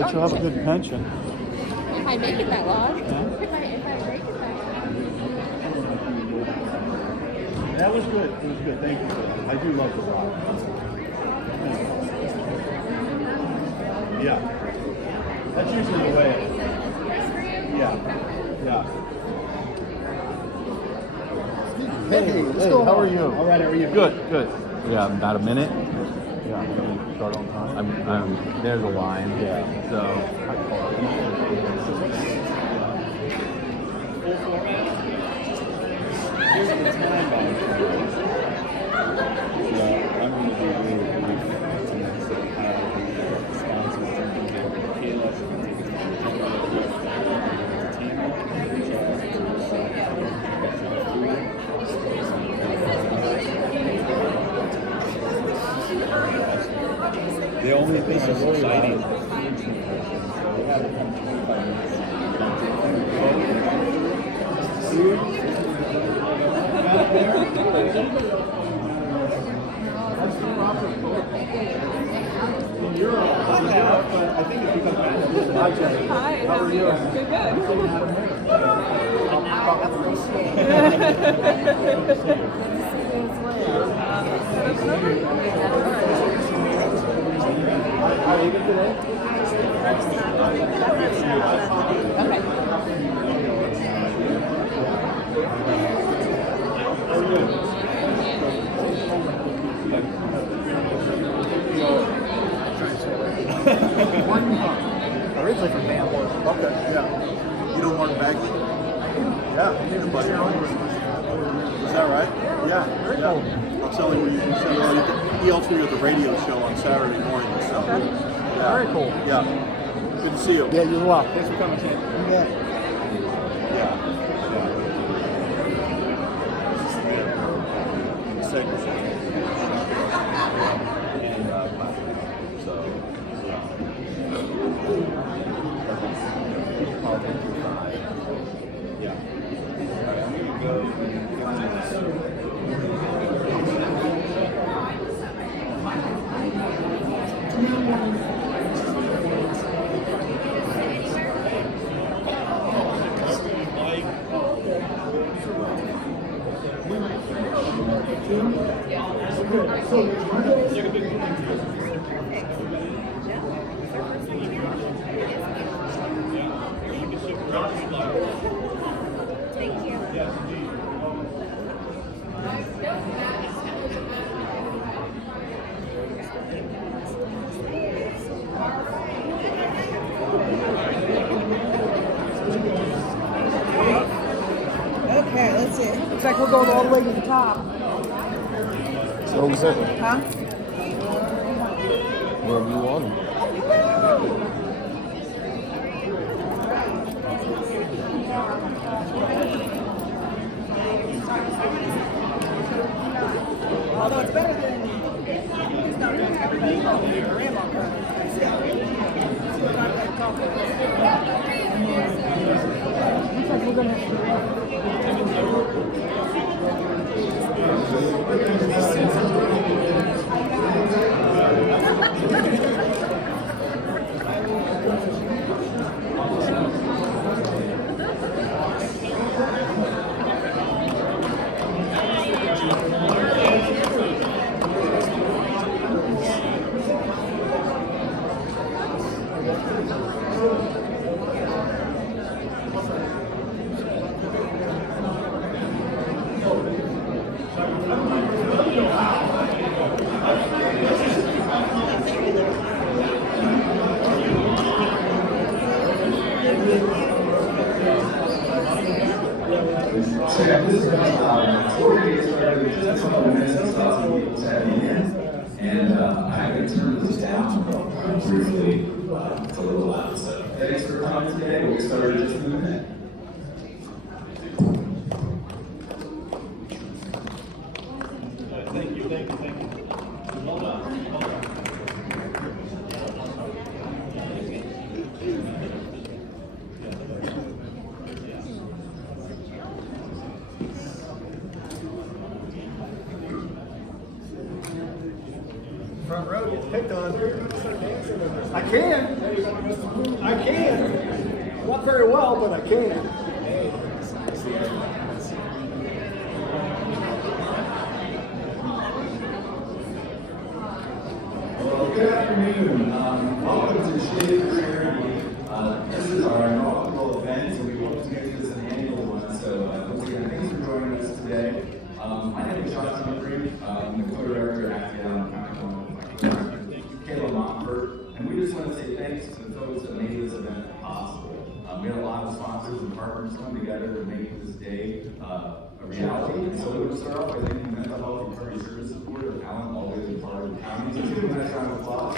But you'll have a good pension. If I make it that long. Yeah. If I make it that long. That was good. It was good. Thank you. I do love the rock. Yeah. That's usually the way. Yeah. Yeah. Hey, how are you? All right, how are you? Good, good. Yeah, about a minute. Yeah, we start on time. I'm there's a line. Yeah. So. Yeah, I'm going to be really the only thing that's exciting. I think it's because Hi, how are you? Good, good. How are you today? Originally from Bangor. Okay, yeah. You know Mark Bagley? Yeah, he's a buddy. Is that right? Yeah. Very cool. I'll tell you where you can send it. He helps me with the radio show on Saturday morning. So. Okay. Yeah. Very cool. Yeah. Good to see you. Yeah, you're welcome. Thanks for coming, Shane. Yeah. Yeah. Segment. So, yeah. Thank you. Okay, let's see. Looks like we're going all the way to the top. So was it? Huh? Wherever you want. Although it's better than it's not really everything on the grandma card. Looks like we're gonna. started with just a couple of minutes of people tapping in, and I'm going to turn this down briefly. It's a little loud, so thanks for coming today. We'll get started in just a minute. Thank you. Hold on. Front row gets picked on. I can. Not very well, but I can. Well, good afternoon. Welcome to Shade Charity. This is our inaugural event, so we hope to make this an annual one. So, once again, thanks for joining us today. My name is Josh Humphrey. I'm the co-director at Academy Kayla Montfort, and we just want to say thanks to the folks that made this event possible. We had a lot of sponsors and partners come together to make this day a reality. And so we would start off by thanking Mental Health Recovery Services Board of Allen, always a part of the county. So give them a nice round of applause.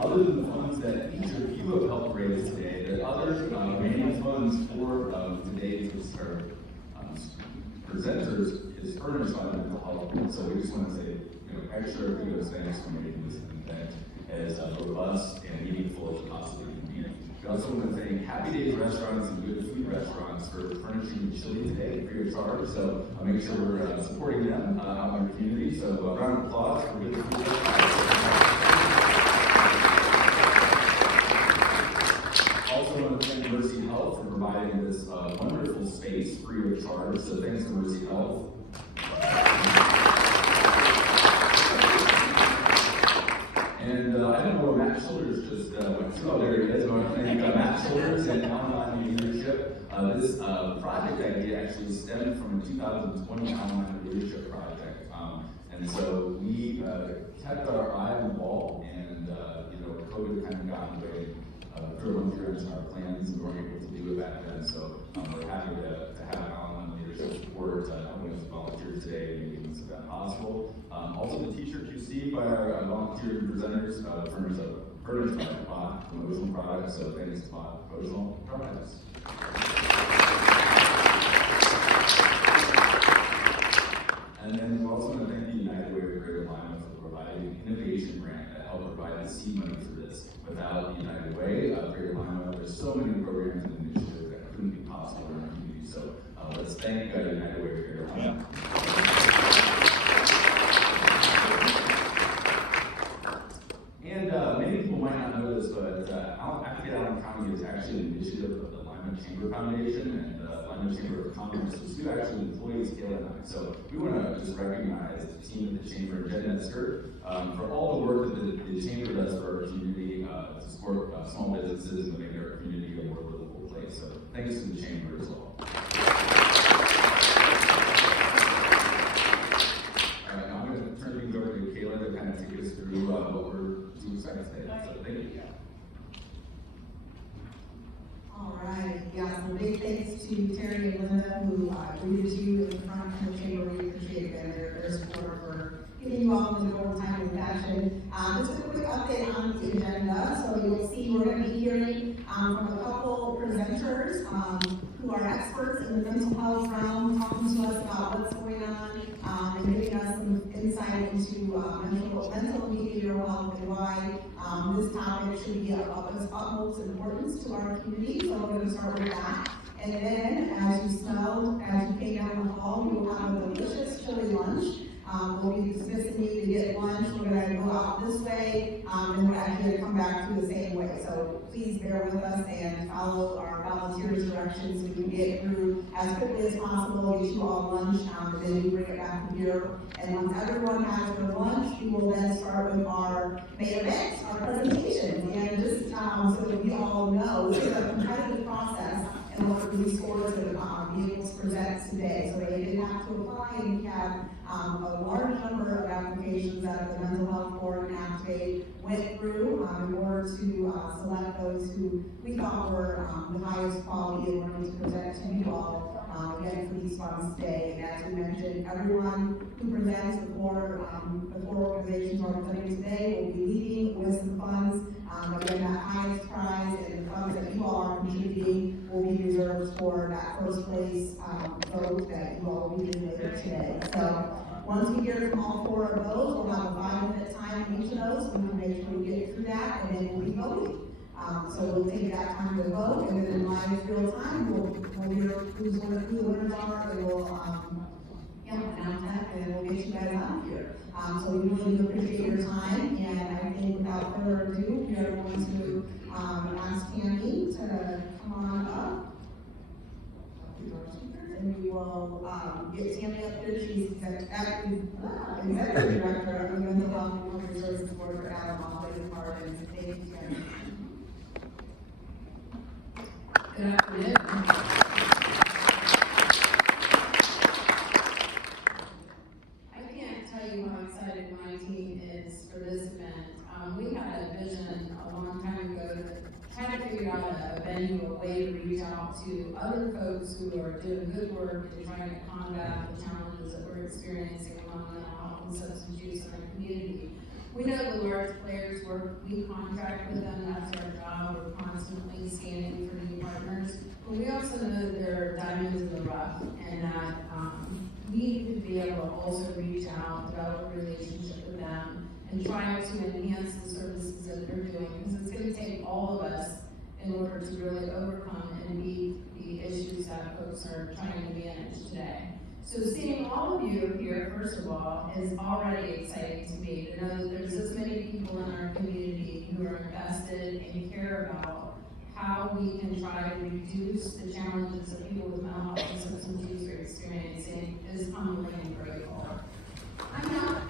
Other than the funds that each of you have helped raise today, there are other remaining funds for today's presenters is furnished by the Mental Health Board. So we just want to say, extra kudos thanks for making this event as robust and meaningful as it possibly can be. We also want to thank Happy Days Restaurants and Good Food Restaurants for furnishing the chili today free of charge. So make sure we're supporting them out in our community. So a round of applause for Good Food Restaurants. Also want to thank Mercy Health for providing this wonderful space free of charge. So thanks to Mercy Health. And I don't know where Matt Shoulders just went to. Oh, there he is. I want to thank Matt Shoulders and Online Leadership. This project idea actually stemmed from a 2020 Online Leadership project. And so we kept our eye on the ball, and COVID kind of got in the way. Threw into our plans and weren't able to do it back then. So we're happy to have Online Leadership support helping us volunteer today and making this event possible. Also, the t-shirts you see by our volunteer presenters furnished by Spot Promotional Products. So thanks to Spot Promotional Products. And then we also want to thank the United Way of Greater Lima for providing an innovation grant that helped provide the seed money for this. Without the United Way of Greater Lima, there's so many programs and initiatives that couldn't be possible in our community. So let's thank United Way of Greater Lima. And many people might not know this, but Allen County is actually an initiative of the Lima Chamber Foundation and the Lima Chamber of Commerce, which do actually employees Kayla and I. So we want to just recognize the team at the Chamber and Jen Metzger for all the work that the Chamber does for our community to support small businesses and to make our community a more livable place. So thanks to the Chamber as well. All right, now I'm going to turn things over to Kayla to kind of take us through what we're too excited today. So thank you. All right, yeah, so big thanks to Terry and Linda who greeted you in the front of the chamber. We appreciate their support for getting you all in the old timely fashion. Just a quick update on the agenda. So you'll see we're going to be hearing from a couple presenters who are experts in the mental health realm, talking to us about what's going on and giving us some insight into mental and behavioral health and why this topic should be of utmost importance to our community. So we're going to start with that. And then, as you smelled, as you came down the hall, we will have a delicious chili lunch. We'll be dismissing you to get lunch. We're going to go out this way, and we're actually going to come back to the same way. So please bear with us and follow our volunteers' directions so we can get through as quickly as possible, get you all lunch, and then we bring it back here. And once everyone has their lunch, we will then start with our main event, our presentation. And just so that we all know, this is a competitive process in order for these scores that vehicles present today. So they didn't have to apply, and we have A large number of applications that the Mental Health Board and Activate went through in order to select those who we thought were the highest quality and wanted to present to you all again for these funds today. And as we mentioned, everyone who presents before the four organizations are presenting today will be leaving with some funds. Again, that highest prize and the funds that you all are contributing will be reserved for that first place vote that you all will be doing later today. So once we hear from all four of those, we'll have a 5-minute time in each of those, so we can make sure we get through that, and then we'll be voting. So we'll take that time to vote, and then in live real time, we'll hear who the winners are, and we'll announce that, and we'll get you guys out of here. So we really do appreciate your time, and I think without further ado, we are going to ask Tammy to come on up. And we will get Tammy up here. She's Executive Director of the Mental Health and Human Resources Board for Alabama. Thank you, Tammy. Good afternoon. I can't tell you how excited my team is for this event. We had a vision a long time ago to try to figure out a venue, a way to reach out to other folks who are doing good work and trying to combat the challenges that we're experiencing among mental health and substance use in our community. We know the large players we contract with them, that's our job, we're constantly scanning for new partners. But we also know that there are diamonds in the rough, and that we need to be able to also reach out, develop a relationship with them, and try to enhance the services that they're doing, because it's going to take all of us in order to really overcome and meet the issues that folks are trying to manage today. So seeing all of you here, first of all, is already exciting to me to know that there's this many people in our community who are invested and care about how we can try to reduce the challenges that people with mental health and substance use are experiencing is humbling and grateful. I'm not.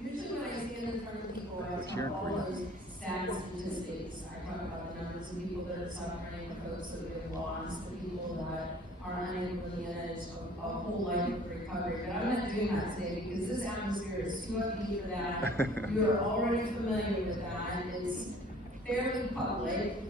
Usually when I stand in front of people, I talk all those stats and statistics. I talk about the numbers of people that are suffering, the folks that we have lost, the people that are unable to manage a whole life of recovery. But I'm not doing that today because this atmosphere is too upbeat for that. You are already familiar with that. It's fairly public.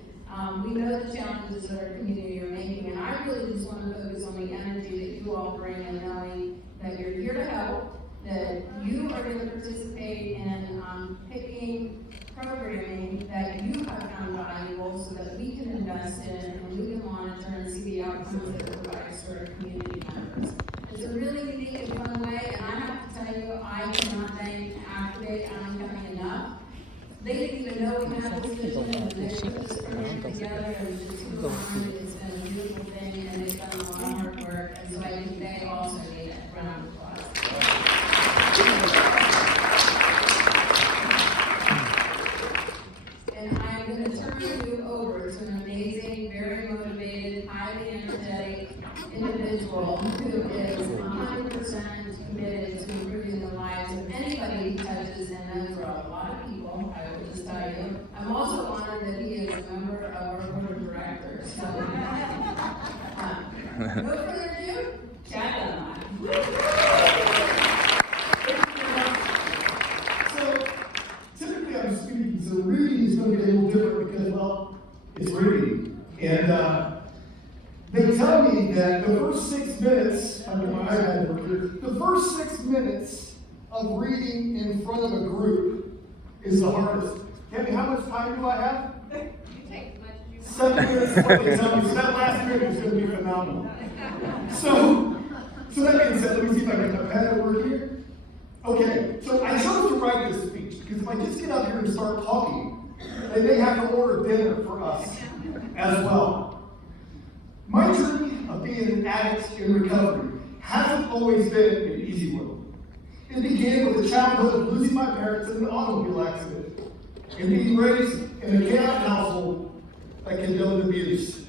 We know the challenges that our community are making, and I really just want to focus on the energy that you all bring and knowing that you're here to help, that you are going to participate in picking programming that you have found valuable so that we can invest in and we can monitor and see the outcomes that it provides to our community members. It's a really unique and fun way, and I have to tell you, I cannot thank Activate Coming enough. They didn't even know we had this vision, and they put this program together, and it's just super fun. It's been a beautiful thing, and they've done a lot of hard work, and so I think they also need a round of applause. And I'm going to turn you over to an amazing, very motivated, highly energetic individual who is 100% committed to improving the lives of anybody he touches, and those are a lot of people, I will just tell you. I'm also honored that he is a member of our board of directors. So, no further ado, Chad and I. So, typically I'm speaking, so reading is going to be a little different because, well, it's reading. And they tell me that the first 6 minutes, I mean, my iPad over here, the first 6 minutes of reading in front of a group is the hardest. Tammy, how much time do I have? You take as much as you 7 minutes, something tell me. So that last minute is going to be phenomenal. So that being said, let me see if I can pad over here. Okay, so I chose to write this speech because if I just get up here and start talking, they may have to order dinner for us as well. My journey of being an addict in recovery hasn't always been an easy one. It began with the childhood of losing my parents in an automobile accident and being raised in a chaotic household that condoned abuse.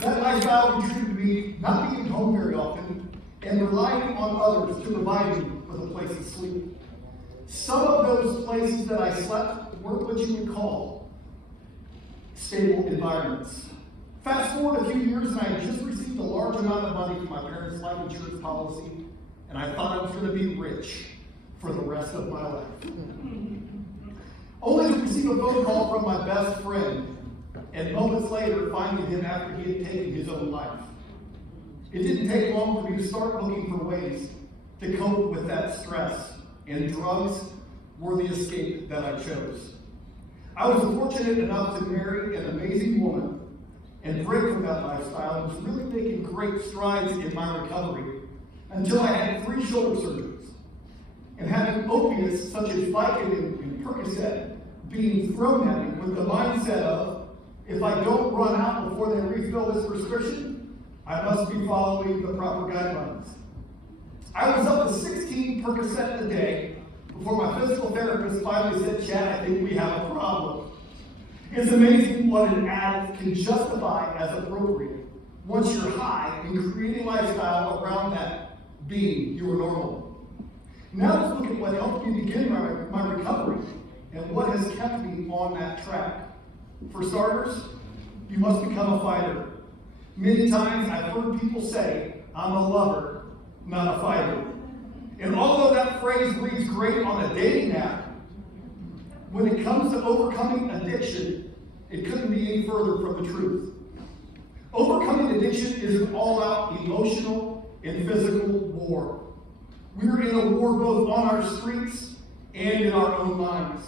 That lifestyle contributed to me not being home very often and relying on others to provide me with a place to sleep. Some of those places that I slept weren't what you would call stable environments. Fast forward a few years, and I had just received a large amount of money from my parents' life insurance policy, and I thought I was going to be rich for the rest of my life. Only to receive a phone call from my best friend, and moments later finding him after he had taken his own life. It didn't take long for me to start looking for ways to cope with that stress, and drugs were the escape that I chose. I was fortunate enough to marry an amazing woman and break from that lifestyle, and was really making great strides in my recovery until I had 3 shoulder surgeries. And having opiates such as Vicodin and Percocet being thrown at me with the mindset of, if I don't run out before they refill this prescription, I must be following the proper guidelines. I was up to 16 Percocet a day before my physical therapist finally said, Chad, I think we have a problem. It's amazing what an addict can justify as appropriate once you're high and creating a lifestyle around that being your normal. Now let's look at what helped me begin my recovery and what has kept me on that track. For starters, you must become a fighter. Many times I've heard people say, I'm a lover, not a fighter. And although that phrase reads great on a dating app, when it comes to overcoming addiction, it couldn't be any further from the truth. Overcoming addiction is an all-out emotional and physical war. We're in a war both on our streets and in our own minds.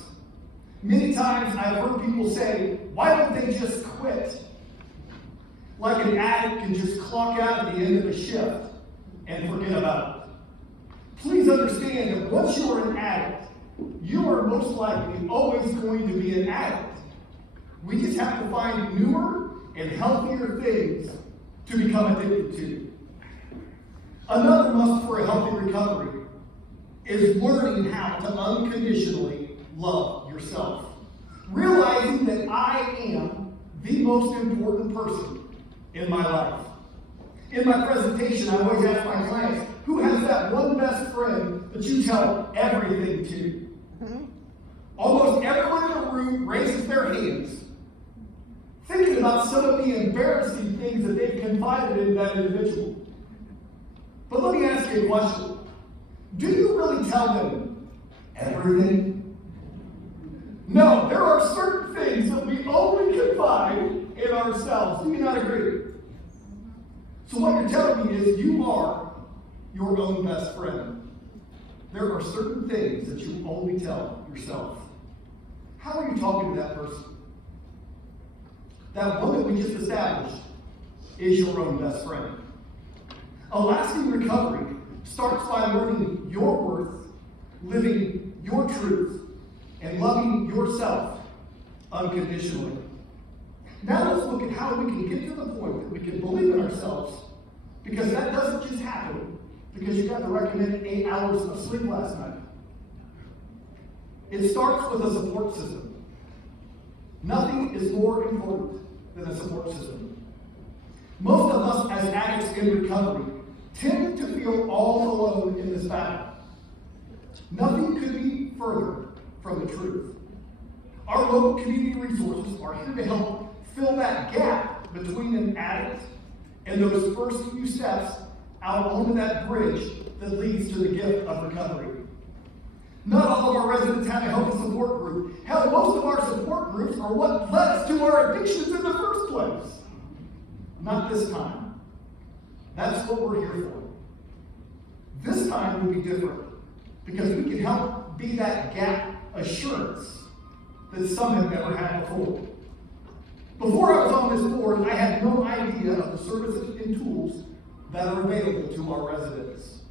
Many times I've heard people say, why don't they just quit? Like an addict can just clock out at the end of a shift and forget about it. Please understand that once you're an addict, you are most likely always going to be an addict. We just have to find newer and healthier things to become addicted to. Another must for a healthy recovery is learning how to unconditionally love yourself. Realizing that I am the most important person in my life. In my presentation, I always ask my clients, who has that one best friend that you tell everything to? Almost everyone in the room raises their hands, thinking about some of the embarrassing things that they've confided in that individual. But let me ask you a question. Do you really tell them everything? No, there are certain things that we only confide in ourselves. Do you not agree? So what you're telling me is you are your own best friend. There are certain things that you only tell yourself. How are you talking to that person? That one that we just established is your own best friend. A lasting recovery starts by learning your worth, living your truth, and loving yourself unconditionally. Now let's look at how we can get to the point that we can believe in ourselves, because that doesn't just happen because you got the recommended 8 hours of sleep last night. It starts with a support system. Nothing is more important than a support system. Most of us as addicts in recovery tend to feel all alone in this battle. Nothing could be further from the truth. Our local community resources are here to help fill that gap between an addict and those first few steps out onto that bridge that leads to the gift of recovery. Not all of our residents have a healthy support group. Hell, most of our support groups are what led us to our addictions in the first place. Not this time. That's what we're here for. This time will be different because we can help be that gap assurance that some have never had before. Before I was on this board, I had no idea of the services and tools that are available to our residents.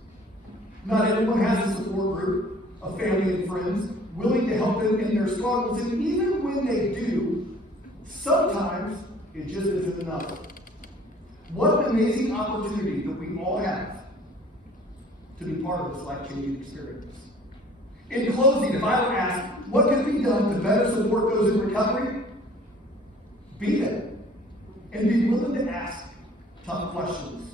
Not everyone has a support group of family and friends willing to help them in their struggles, and even when they do, sometimes it just isn't enough. What an amazing opportunity that we all have to be part of this life-changing experience. In closing, if I were asked what can be done to better support those in recovery, be there and be willing to ask tough questions.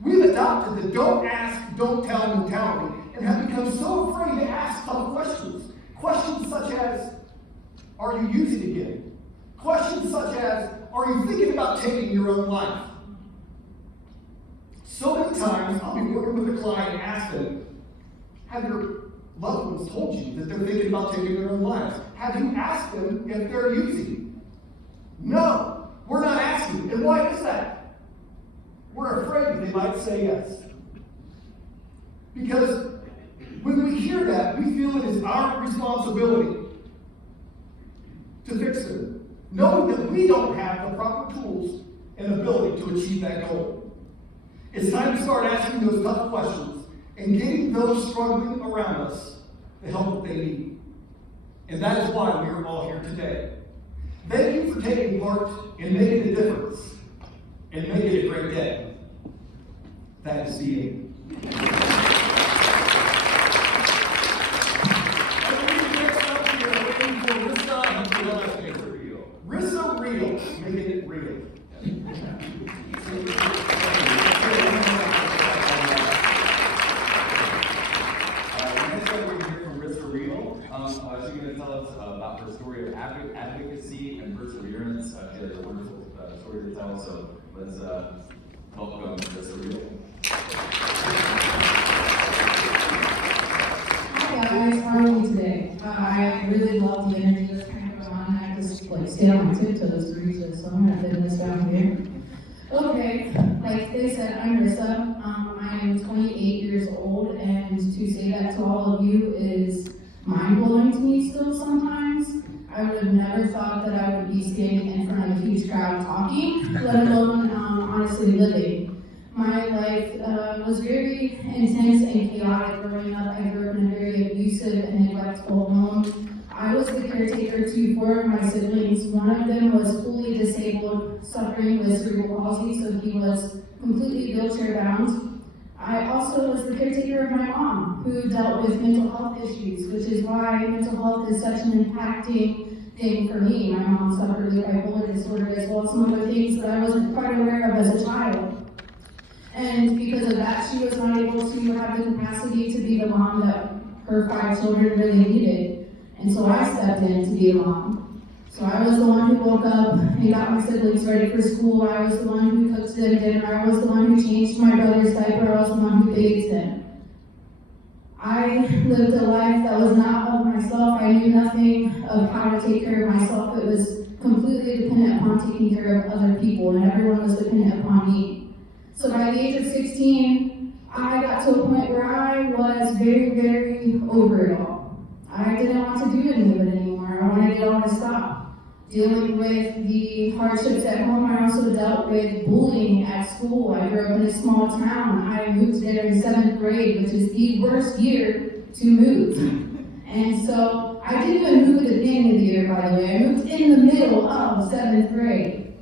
We've adopted the don't ask, don't tell mentality and have become so afraid to ask tough questions. Questions such as, are you using again? Questions such as, are you thinking about taking your own life? So many times I'll be working with a client and ask them, have your loved ones told you that they're thinking about taking their own lives? Have you asked them if they're using? No, we're not asking. And why is that? We're afraid they might say yes. Because when we hear that, we feel it is our responsibility to fix them, knowing that we don't have the proper tools and ability to achieve that goal. It's time to start asking those tough questions and getting those struggling around us the help that they need. And that is why we are all here today. Thank you for taking part in making a difference and making it a great day. That is the end. Rissa Real, making it real. She's going to tell us about her story of advocacy and perseverance. She has a wonderful story to tell, so let's welcome Mercy Health. Hi guys, how are you today? I really love the energy that's kind of going on. I just like stay on my tiptoes to reach this, so I'm gonna fit this down here. Okay, like they said, I'm Rissa. I am 28 years old, and to say that to all of you is mind-blowing to me still sometimes. I would have never thought that I would be standing in front of a huge crowd talking, let alone honestly living. My life was very intense and chaotic growing up. I grew up in a very abusive and neglectful home. I was the caretaker to 4 of my siblings. One of them was fully disabled, suffering with cerebral palsy, so he was completely wheelchair bound. I also was the caretaker of my mom, who dealt with mental health issues, which is why mental health is such an impacting thing for me. My mom suffered with bipolar disorder as well as some other things that I wasn't quite aware of as a child. And because of that, she was not able to have the capacity to be the mom that her 5 children really needed. And so I stepped in to be a mom. So I was the one who woke up and got my siblings ready for school. I was the one who cooked them dinner. I was the one who changed my brother's diaper. I was the one who bathed him. I lived a life that was not of myself. I knew nothing of how to take care of myself. It was completely dependent upon taking care of other people, and everyone was dependent upon me. So by the age of 16, I got to a point where I was very, very over it all. I didn't want to do any of it anymore. I wanted it all to stop. Dealing with the hardships at home, I also dealt with bullying at school. I grew up in a small town. I moved there in 7th grade, which is the worst year to move. And so I didn't even move at the beginning of the year, by the way. I moved in the middle of 7th grade.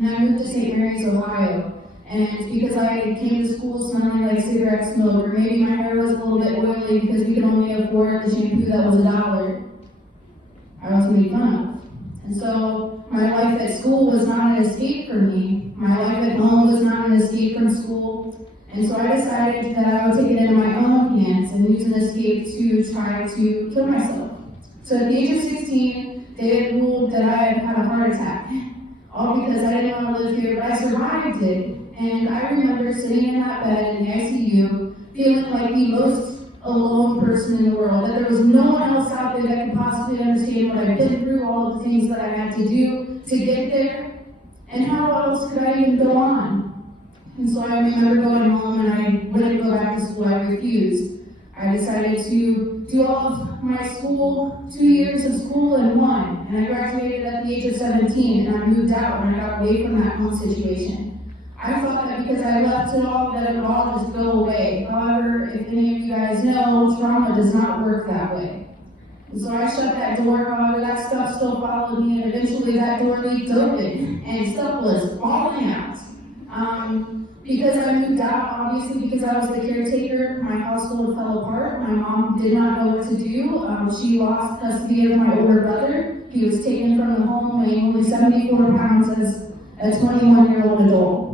And I moved to St. Mary's, Ohio. And because I came to school smelling like cigarette smoke, or maybe my hair was a little bit oily because we could only afford the shampoo that was $1, I was made fun of. And so my life at school was not an escape for me. My life at home was not an escape from school. And so I decided that I would take it into my own hands and use an escape to try to kill myself. So at the age of 16, they had ruled that I had had a heart attack. All because I didn't want to live here, but I survived it. And I remember sitting in that bed in the ICU, feeling like the most alone person in the world, that there was no one else out there that could possibly understand what I've been through, all of the things that I had to do to get there, and how else could I even go on? And so I remember going home, and I wouldn't go back to school. I refused. I decided to do all of my school, 2 years of school in 1, and I graduated at the age of 17, and I moved out, and I got away from that home situation. I thought that because I left it all, that it would all just go away. However, if any of you guys know, trauma does not work that way. And so I shut that door. However, that stuff still followed me, and eventually that door leaked open, and stuff was falling out. Because I moved out, obviously, because I was the caretaker, my household fell apart. My mom did not know what to do. She lost custody of my older brother. He was taken from the home weighing only 74 pounds as a 21-year-old adult.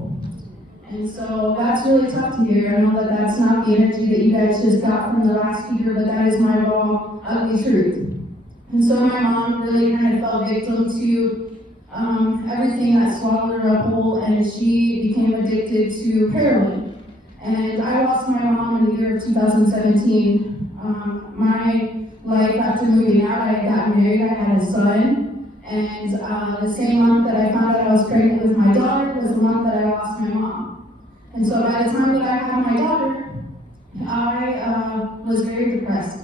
And so that's really tough to hear. I know that that's not the energy that you guys just got from the last speaker, but that is my raw, ugly truth. And so my mom really kind of fell victim to everything that swallowed her up whole, and she became addicted to heroin. And I lost my mom in the year of 2017. My life after moving out, I had gotten married, I had a son, and the same month that I found out I was pregnant with my daughter was the month that I lost my mom. And so by the time that I had my daughter, I was very depressed.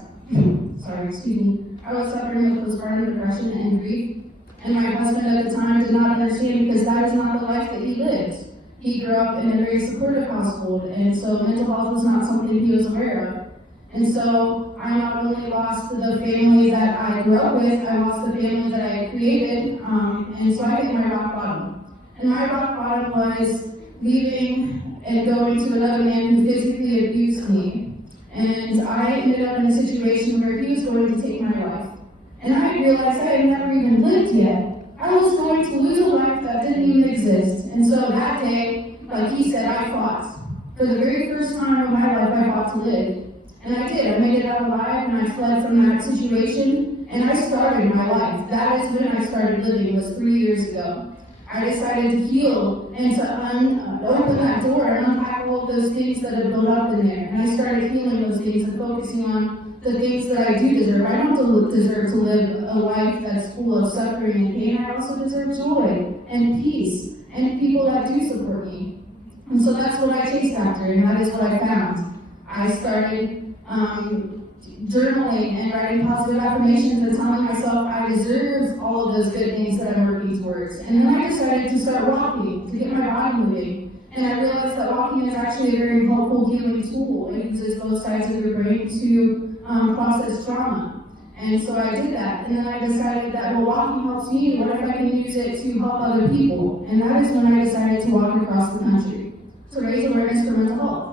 Sorry, excuse me. I was suffering with postpartum depression and grief. And my husband at the time did not understand because that is not the life that he lived. He grew up in a very supportive household, and so mental health was not something he was aware of. And so I not only lost the family that I grew up with, I lost the family that I created, and so I hit my rock bottom. And my rock bottom was leaving and going to another man who physically abused me. And I ended up in a situation where he was going to take my life. And I realized I had never even lived yet. I was going to lose a life that didn't even exist. And so that day, like he said, I fought. For the very first time in my life, I fought to live. And I did. I made it out alive, and I fled from that situation, and I started my life. That is when I started living, was 3 years ago. I decided to heal and to open that door and unpack all of those things that had built up in there. And I started healing those things and focusing on the things that I do deserve. I don't deserve to live a life that's full of suffering and pain. I also deserve joy and peace and people that do support me. And so that's what I chased after, and that is what I found. I started journaling and writing positive affirmations and telling myself I deserve all of those good things that I'm working towards. And then I decided to start walking, to get my body moving. And I realized that walking is actually a very helpful healing tool. It uses both sides of your brain to process trauma. And so I did that. And then I decided that, well, walking helps me. What if I can use it to help other people? And that is when I decided to walk across the country to raise awareness for mental health.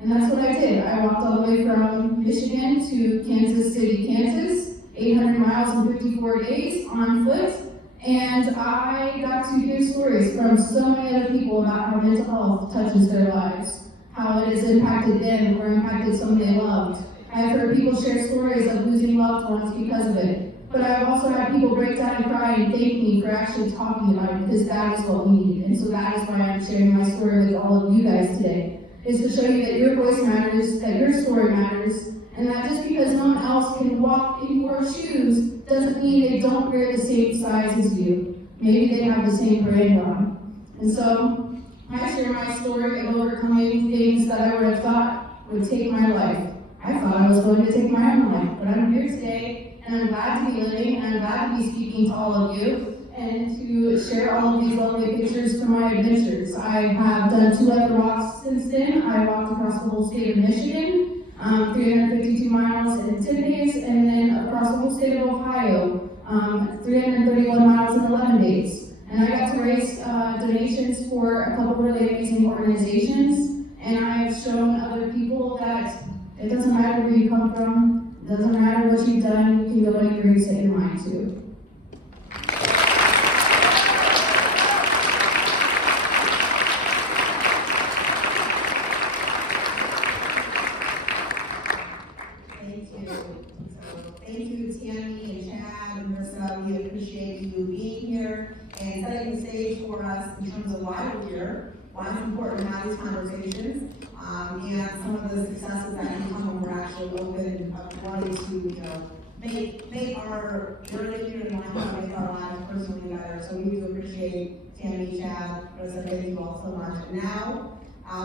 And that's what I did. I walked all the way from Michigan to Kansas City, Kansas, 800 miles in 54 days on foot. And I got to hear stories from so many other people about how mental health touches their lives, how it has impacted them or impacted someone they loved. I've heard people share stories of losing loved ones because of it. But I've also had people break down and cry and thank me for actually talking about it, because that is what we need. And so that is why I'm sharing my story with all of you guys today, is to show you that your voice matters, that your story matters, and that just because no one else can walk in your shoes doesn't mean they don't wear the same size as you. Maybe they have the same brand on. And so I share my story of overcoming things that I would have thought would take my life. I thought I was going to take my own life, but I'm here today, and I'm glad to be living, and I'm glad to be speaking to all of you, and to share all of these lovely pictures from my adventures. I have done 2 other walks since then. I walked across the whole state of Michigan, 352 miles in 10 days, and then across the whole state of Ohio, 331 miles in 11 days. And I got to raise donations for a couple really amazing organizations, and I have shown other people that it doesn't matter where you come from, it doesn't matter what you've done, you can go anywhere you set your mind to. Thank you, Tammy and Chad and Marissa. We appreciate you being here and setting the stage for us in terms of why we're here, why it's important to have these conversations, and some of the successes that can come when we're actually open up wanting to, make our journey here and make our lives personally better. So we do appreciate Tammy, Chad, Marissa, thank you all so much. And now,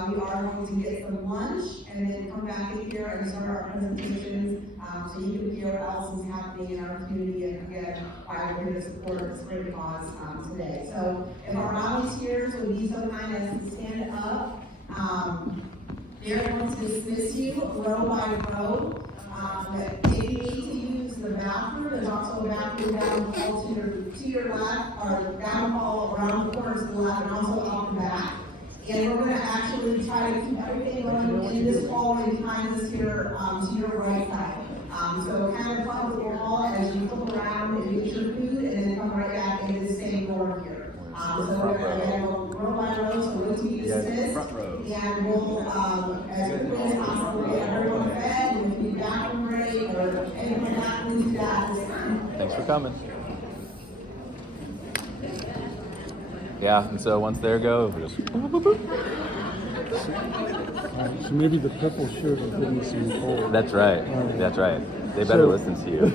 we are going to get some lunch and then come back in here and start our presentations, so you can hear what else is happening in our community and again, why we're here to support this great cause today. So if our volunteers would be so kind as to stand up, they're going to dismiss you row by row. If you need to use the bathroom, there's also a bathroom down the hall to your left, or down the hall around the corner to the left, and also out the back. And we're going to actually try to keep everything going in this hallway behind us here to your right side. So kind of plug the wall as you flip around and get your food, and then come right back into the same door here. So we're going to go row by row, so we'll be dismissed. And we'll, as quickly as possible, get everyone fed, and if you need bathroom break or anything like that, please do that this time. Thanks for coming. Yeah, and so once there go, we just So maybe the purple shirt will give me some cold. that's right. That's right. They better So- listen to you.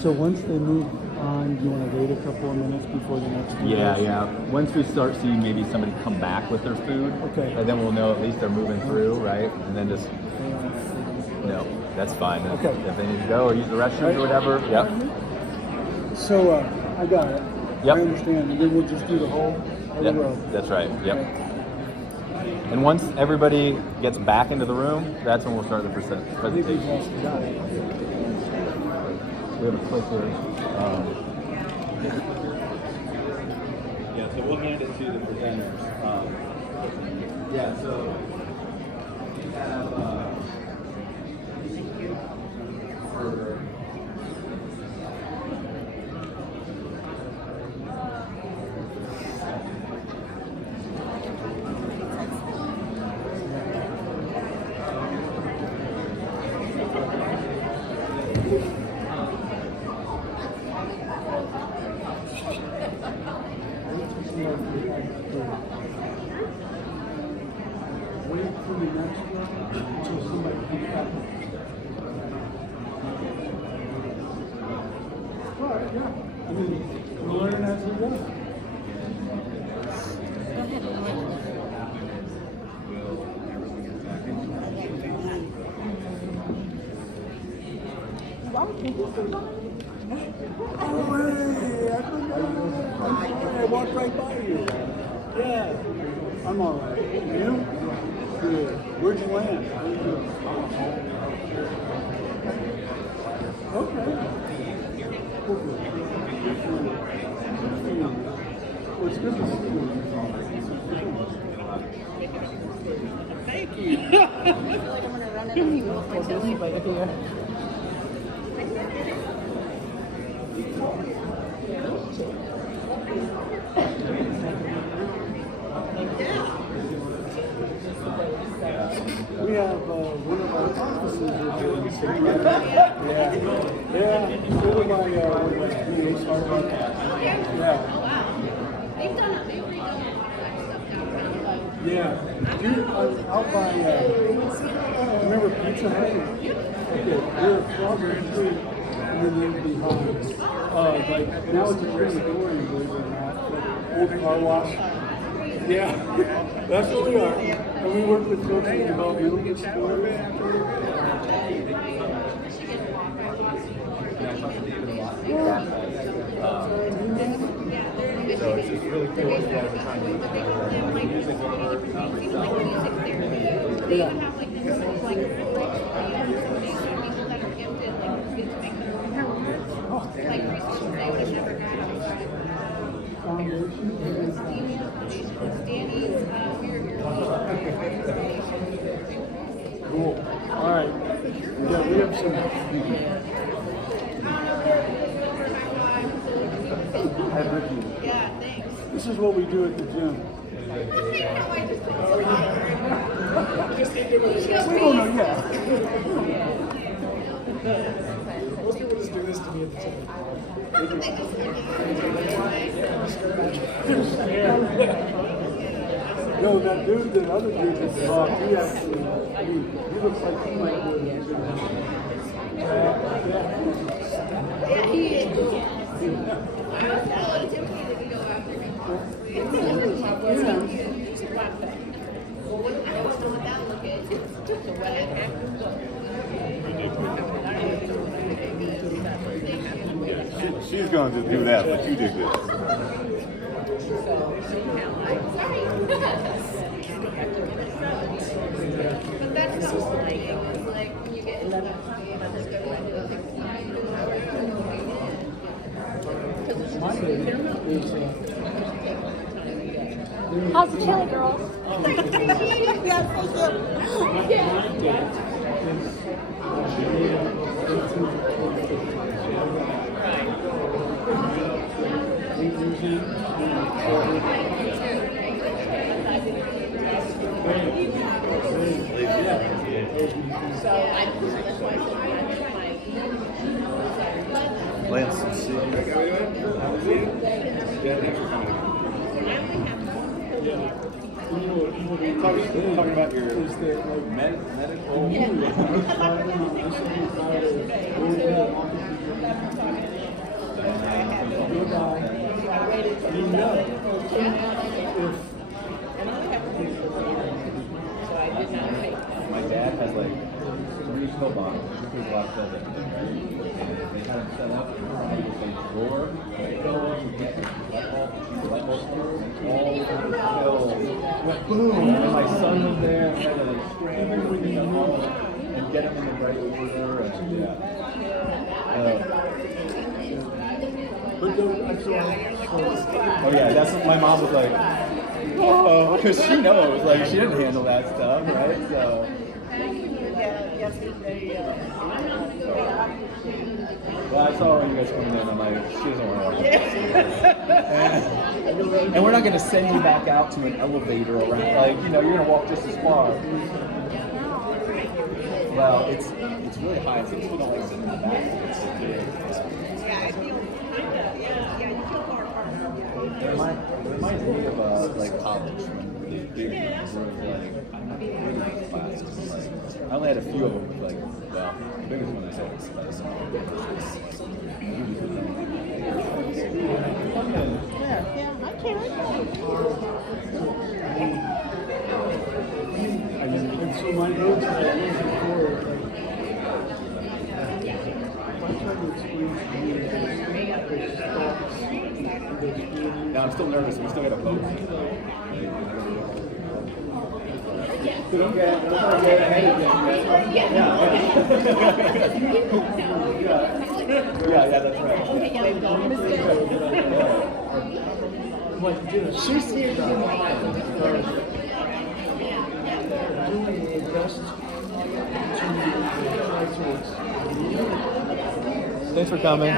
So once they move on, do you want to wait a couple of minutes before the next one? Yeah. Once we start seeing maybe somebody come back with their food, Okay. and then we'll know at least they're moving through, right? And then just no, that's fine. Okay. If they need to go or use the restroom Right. or whatever, yep. So I got it. Yep. I understand. And then we'll just do the whole Yep. row. That's right. Yep. Okay. And once everybody gets back into the room, that's when we'll start the I think we've presentation. also got it. We have a clicker. Yeah, so we'll hand it to the presenters. Yeah, so we have for Wait for the next one until somebody comes back. All right, yeah. I mean, we're learning as we go. I walked right by you. Yeah. I'm all right. You? Good. Where'd you land? Okay. Well, it's good to see you. Thank you. I feel like I'm gonna run into people with my telly. We have one of our offices here. Yeah. One of my yeah. They've done it. They've redone a lot of that stuff downtown. Yeah. Dude, out by, remember Pizza Hut? Okay, we're across the street, and then they're behind. Like, now it's a crazy door, you believe it or not. Like, old car wash. Yeah, that's what we are. And we work with folks in developmental stores. So it's just really cool if you guys are trying to music over. They even have like this like people that are gifted, like get to make their own cards. Like recently they would never got it's Danny's Cool. All right. Yeah, we have some. Yeah, thanks. This is what we do at the gym. Oh, no, yeah. Most people just do this to me at the gym. No, that dude, that other dude that's he actually, he looks like he might do it. Yeah, he is. I was tempted to go after him. I don't know what that look is. So what She's gonna just do that, but you did good. But that's not like it was like when you get into that just go ahead and How's the chili, girls? Lance, see. I only have Yeah. You know what Talking about your is that like medical. My dad has like regional bonds, which is a lot of buildings, right? And they kind of set up with a drawer, light bulb screw, all went boom, and my son was there, and I had to like scram everything at home and get them in the right order, and yeah. Oh yeah, that's what my mom was like. Oh, because she knows, like she didn't handle that stuff, right? So. Well, I saw when you guys coming in, I'm like, she doesn't want to walk. And we're not going to send you back out to an elevator around, like, you know, you're going to walk just as far. Well, it's really high, so people don't like sitting in the back. It reminds me of like college when these big ones were like, I'm not really in class. Like, I only had a few of them, like, well, the biggest one I had was And so my notes that I used before, now I'm still nervous. We still got a vote. don't get ahead of them. Yeah, that's right. She's here doing the best Thanks for coming.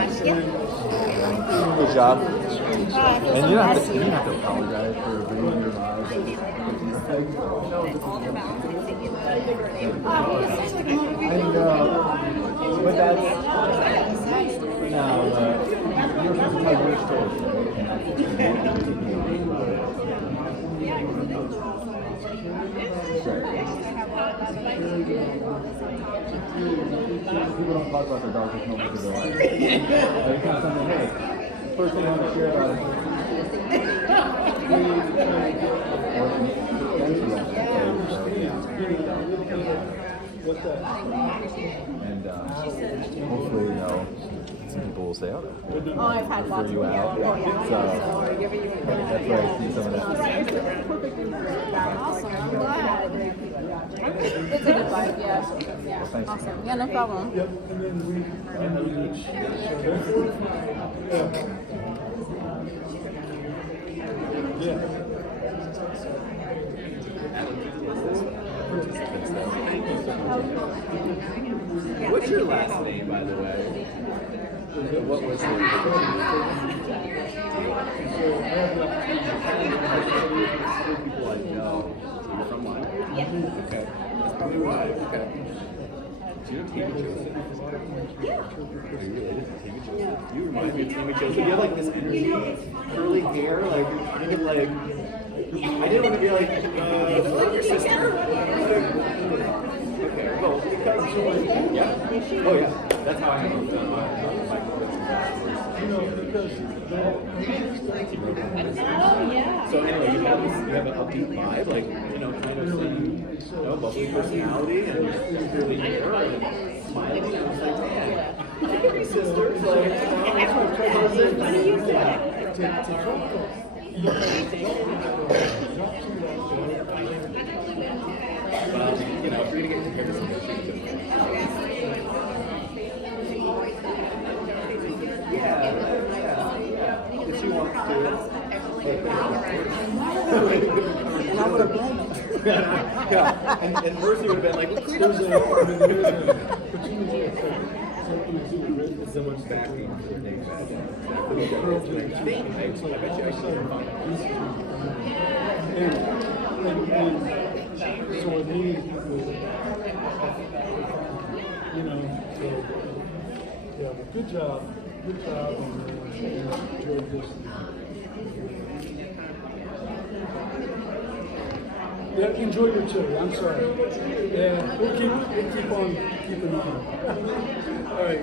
Good job. And you don't have to apologize for ruining your lives. I know. But that's no. You're supposed to tell your story. People don't talk about their darkest moments of their life. Like, it's not something, hey, first thing I want to share about it. And hopefully, you know, some people will say, oh, I've had lots of you out. Oh, yeah. So, that's where I see some of that. Awesome. I'm glad. It's a good vibe, yeah. Yeah. Well, thanks. Awesome. Yeah, no problem. Yep, and then we each. Yeah. What's your last name, by the way? What was it? People I know. You're from London? Yeah. Okay. That's probably why. Okay. Do you know Tammy Joseph? Yeah. Are you related to Tammy Joseph? You remind me of Tammy Joseph. You have like this energy, curly hair, like kind of like. I didn't want to be like, is your sister? Okay, well, because yeah. Oh yeah. That's how I know my So anyway, you have an upbeat vibe, like, you know, kind of like, you know, bubbly personality and curly hair and smiling. And I was like, man, you can be sisters. Like, what do you say? Well, you know, if you're gonna get compared to somebody, yeah. If she wants to. And I would have been. Yeah. And Mercy would have been like, clean up the floor. Someone's backing for their name. I bet you I should have found So with me, you know, so, yeah, but good job, and enjoyed this. Yeah, enjoy your chili. I'm sorry. Yeah, we'll keep on keeping on. All right.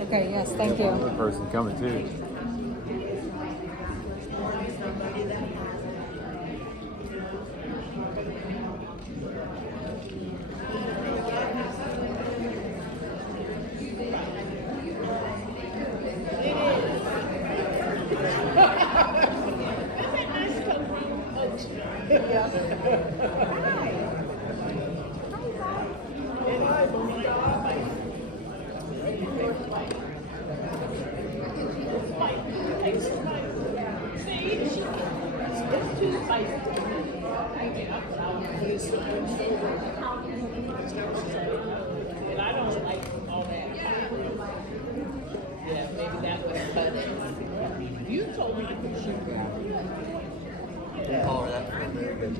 Okay, yes, thank you. The person coming too. And I don't like all that. Yeah, maybe that way, but you told me to put sugar. Oh, that's very good.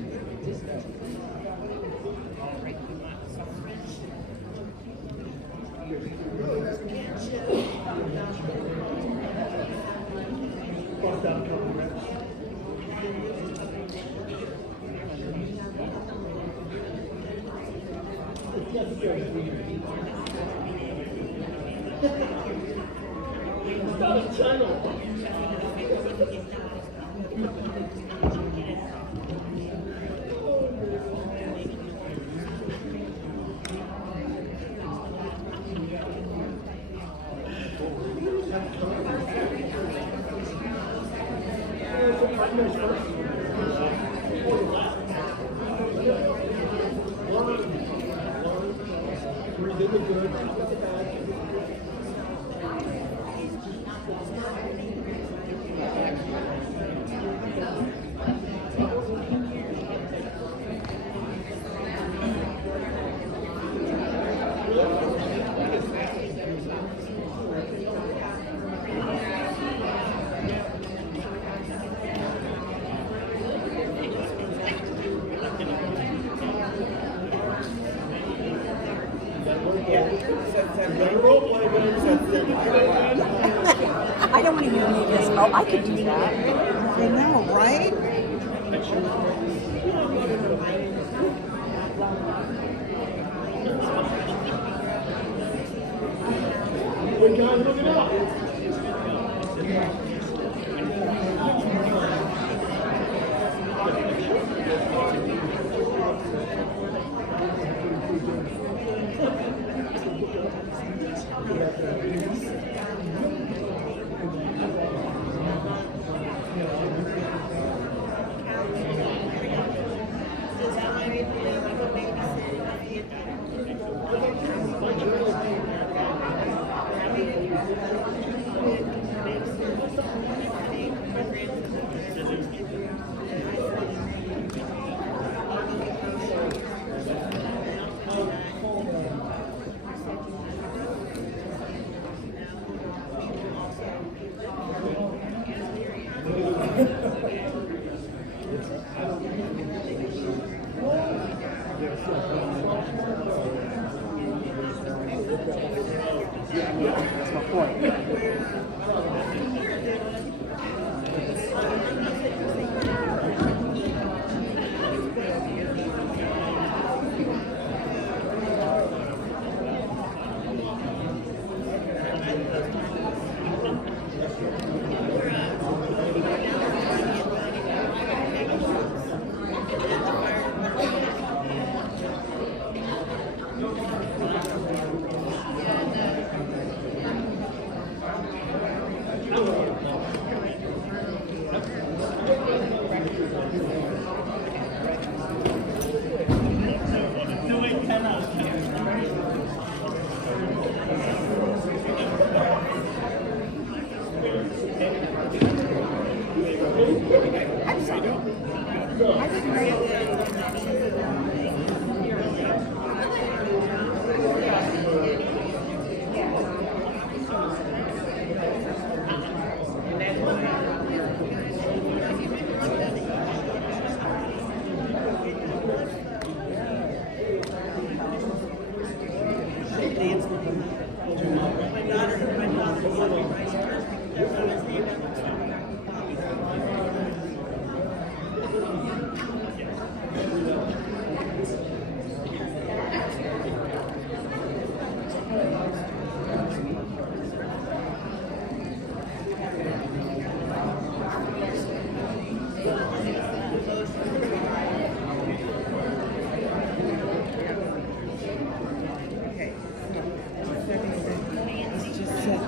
I don't even need this. Oh, I could do that. I know, right? Hey guys, look it up. That's my point.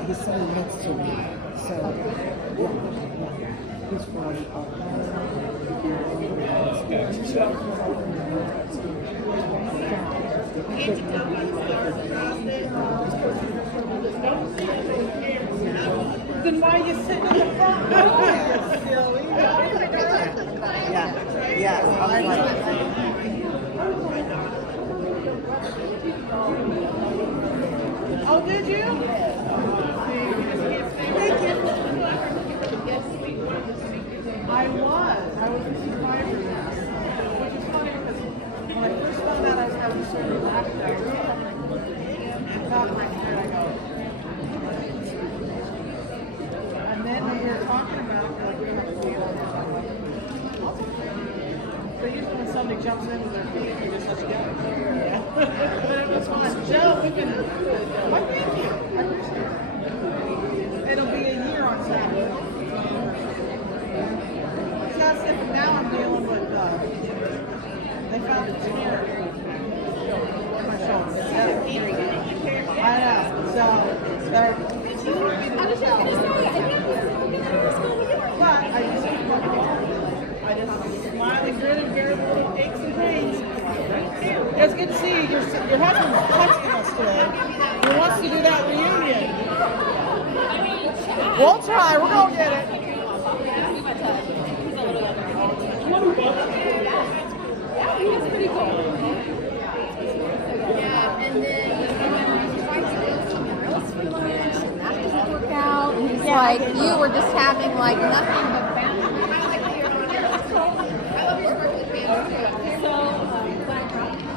He's sitting next to me. So, yeah. He's from Then why are you sitting in the front row? Yeah, yes. I was like, Oh, did you? Thank you. I was a survivor, which is funny because when I first found out I was having surgery last year, I thought in my head, I go, and then we were talking about, like, we're going to have to deal with it. So usually when somebody jumps in with their feet, you just let it go. But it was fun. Joe, we can, why thank you? I appreciate it. It'll be a year on Saturday. Just if now I'm dealing with, they found a tear in my shoulder. I know. So they're. I was just going to say, I think But I just keep looking. I just smiling, grinning, bear the little aches and pains. It's good to see you. Your husband's texting us today. He wants to do that reunion. We'll try. We're going to get it. yeah, he was pretty cool. Yeah, and then he tried to go somewhere else for lunch, and that didn't work out. And he's like, you were just having like nothing but family. I like that you're doing here. That's cool. I love your sparkly pants too. So, when I brought him for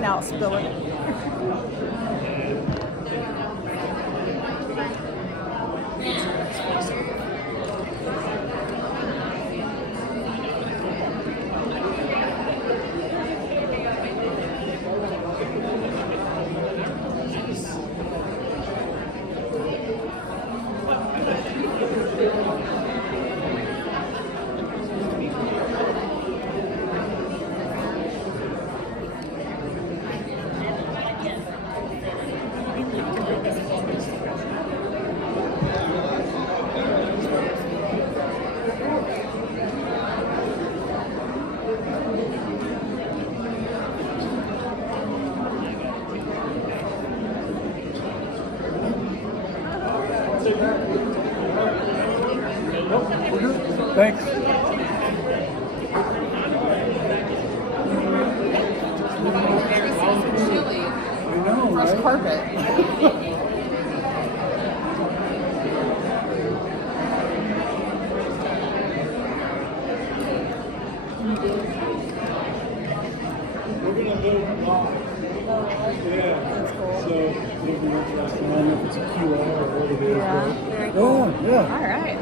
Now I'll spill it. Thanks. Chili. I know, Fresh right? carpet. We're gonna move along. Yeah. So it'll be interesting. I don't know if it's a QR or what it is. Yeah, very cool. Oh, yeah. All right.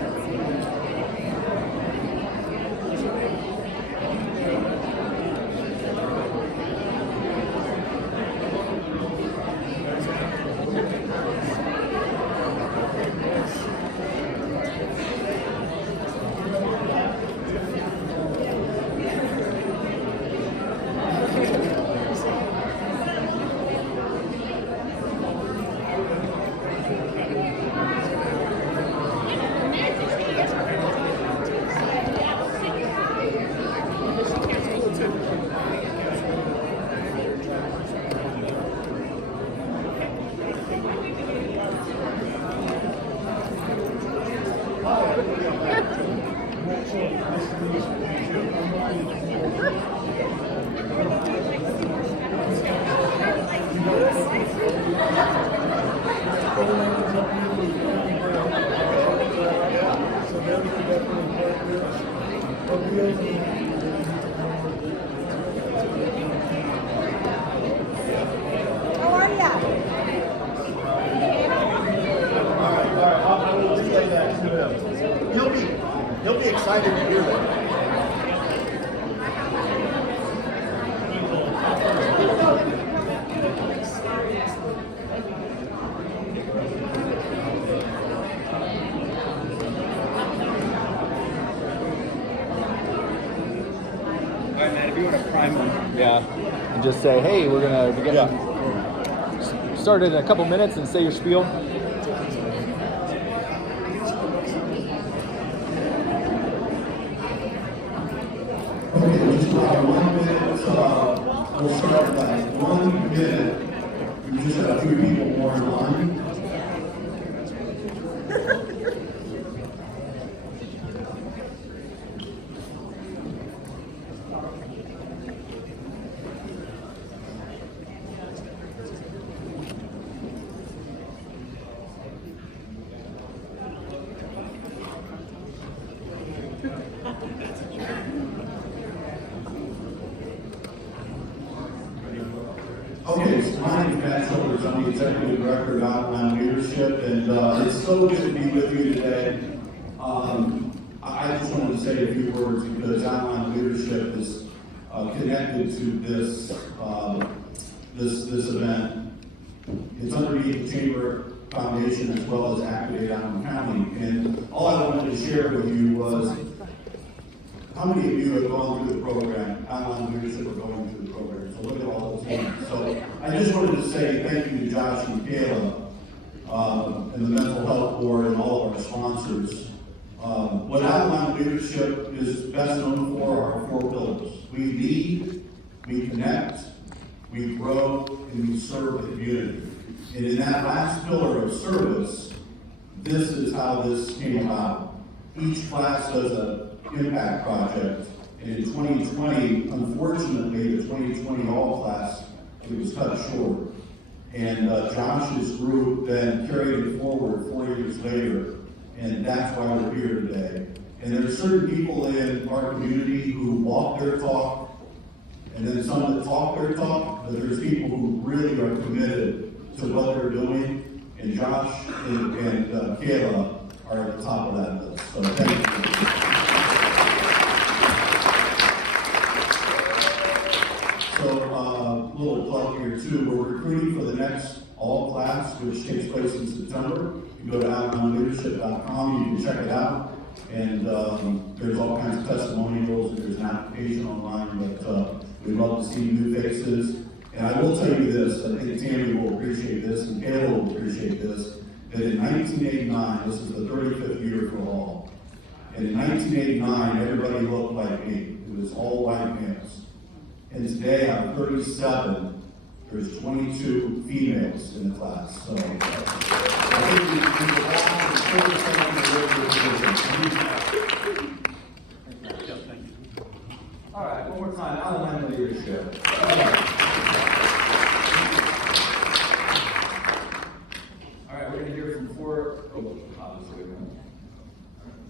How are ya? I will relay that to him. He'll be excited to hear that. All right, man, if you want to prime them. Yeah. And just say, hey, we're going to be getting started in a couple minutes and say your spiel. We'll start by 1 minute. We just have a few people more in line. Okay, so my name is Matt Childers. I'm the Executive Director of Outline Leadership, and it's so good to be with you today. I just wanted to say a few words because Outline Leadership is connected to this event. It's underneath the Chamber Foundation as well as Activate Allen County, and all I wanted to share with you was how many of you have gone through the program? Outline Leadership are going through the program. So look at all those hands. So I just wanted to say thank you to Josh and Kayla and the Mental Health Board and all of our sponsors. What Outline Leadership is best known for are 4 pillars. We lead, we connect, we grow, and we serve the community. And in that last pillar of service, this is how this came about. Each class does an impact project, and in 2020, unfortunately, the 2020 all class, it was cut short. And Josh's group then carried it forward 4 years later, and that's why we're here today. And there are certain people in our community who walk their talk, and then some that talk their talk, but there's people who really are committed to what they're doing, and Josh and Kayla are at the top of that list. So thank you. So little plug here too, we're recruiting for the next all class, which takes place in September. You go to outlineleadership.com, you can check it out. And there's all kinds of testimonials, and there's an application online, but we'd love to see new faces. And I will tell you this, I think Tammy will appreciate this, and Kayla will appreciate this, that in 1989, this is the 35th year for all. And in 1989, everybody looked like me. It was all white males. And today, I'm 37, there's 22 females in the class. So, I think All right, one more time, Outline Leadership.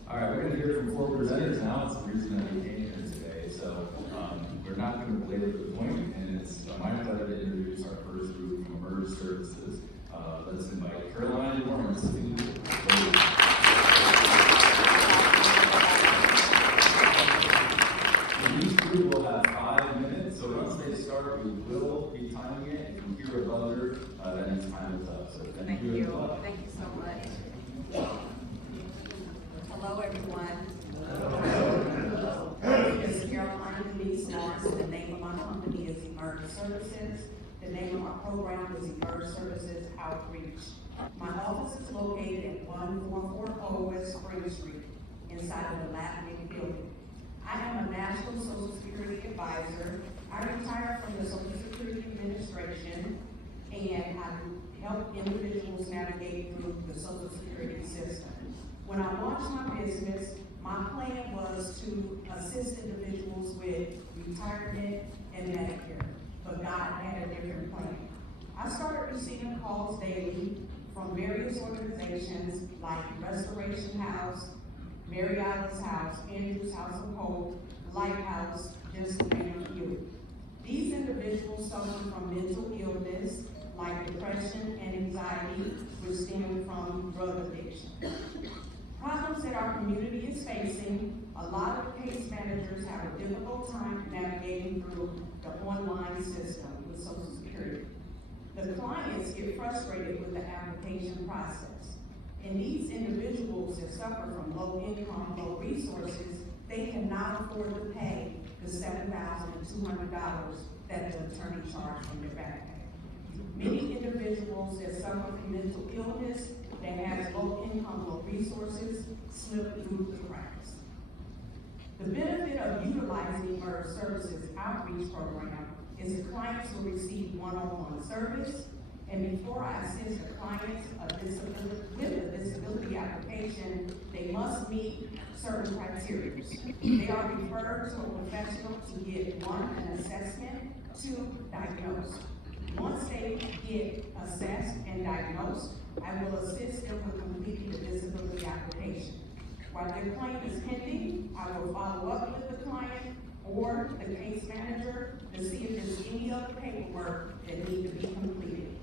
We're going to hear from 4 presenters now. It's the reason that we came here today. So we're not going to belabor the point, and it's my pleasure to introduce our first group from Emerge Services. Let's invite Caroline and Lawrence to the each group will have 5 minutes, so once they start, we will be timing it. If you hear a buzzer, that means time is up. So thank you. Thank you so much. Hello, everyone. My name is Caroline Denise Lawrence. The name of my company is Mercy Services. The name of my program is Mercy Services Outreach. My office is located at 1440 West Spring Street, inside of the Latin Building. I am a National Social Security Advisor. I retired from the Social Security Administration, and I help individuals navigate through the Social Security system. When I launched my business, my plan was to assist individuals with retirement and Medicare, but God had a different plan. I started receiving calls daily from various organizations like Restoration House, Mary Alice House, Andrew's House of Hope, Lighthouse, just to name a few. These individuals suffer from mental illness like depression and anxiety, which stem from drug addiction. Problems that our community is facing, a lot of case managers have a difficult time navigating through the online system with Social Security. The clients get frustrated with the application process. And these individuals that suffer from low income, low resources, they cannot afford to pay the $7,200 that the attorney charged from their back pay. Many individuals that suffer from mental illness, that has low income, low resources, slip through the cracks. The benefit of utilizing Mercy Services Outreach Program is the clients will receive one-on-one service, and before I assist the clients with a disability application, they must meet certain criteria. They are referred to a professional to get an assessment, 2, diagnose. Once they get assessed and diagnosed, I will assist them with completing the disability application. While their claim is pending, I will follow up with the client or the case manager to see if there's any other paperwork that needs to be completed.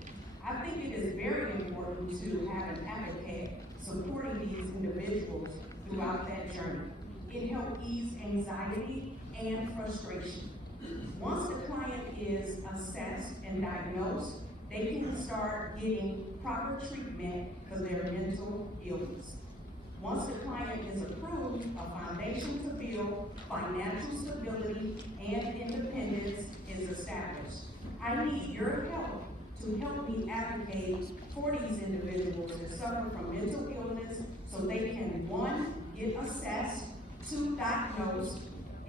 I think it is very important to have an advocate supporting these individuals throughout that journey. It helps ease anxiety and frustration. Once the client is assessed and diagnosed, they can start getting proper treatment for their mental illness. Once the client is approved, a foundation to build financial stability and independence is established. I need your help to help me advocate for these individuals that suffer from mental illness so they can, 1, get assessed, 2, diagnosed,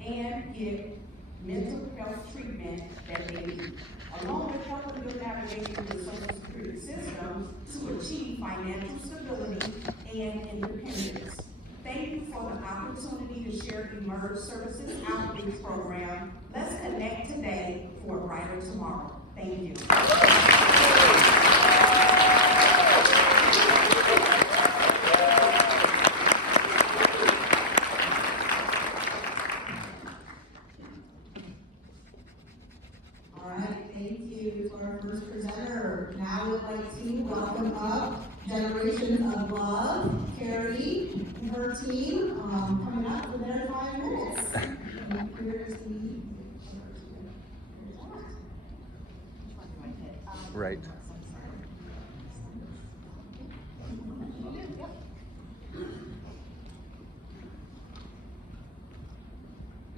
and get mental health treatment that they need, along with helping them navigate through the Social Security system to achieve financial stability and independence. Thank you for the opportunity to share Emerge Services Outreach Program. Let's connect today for a brighter tomorrow. Thank you. All right, thank you to our first presenter. Now we'd like to welcome up Generations of Love, Carrie and her team, coming up for their 5 minutes. And here is the Right.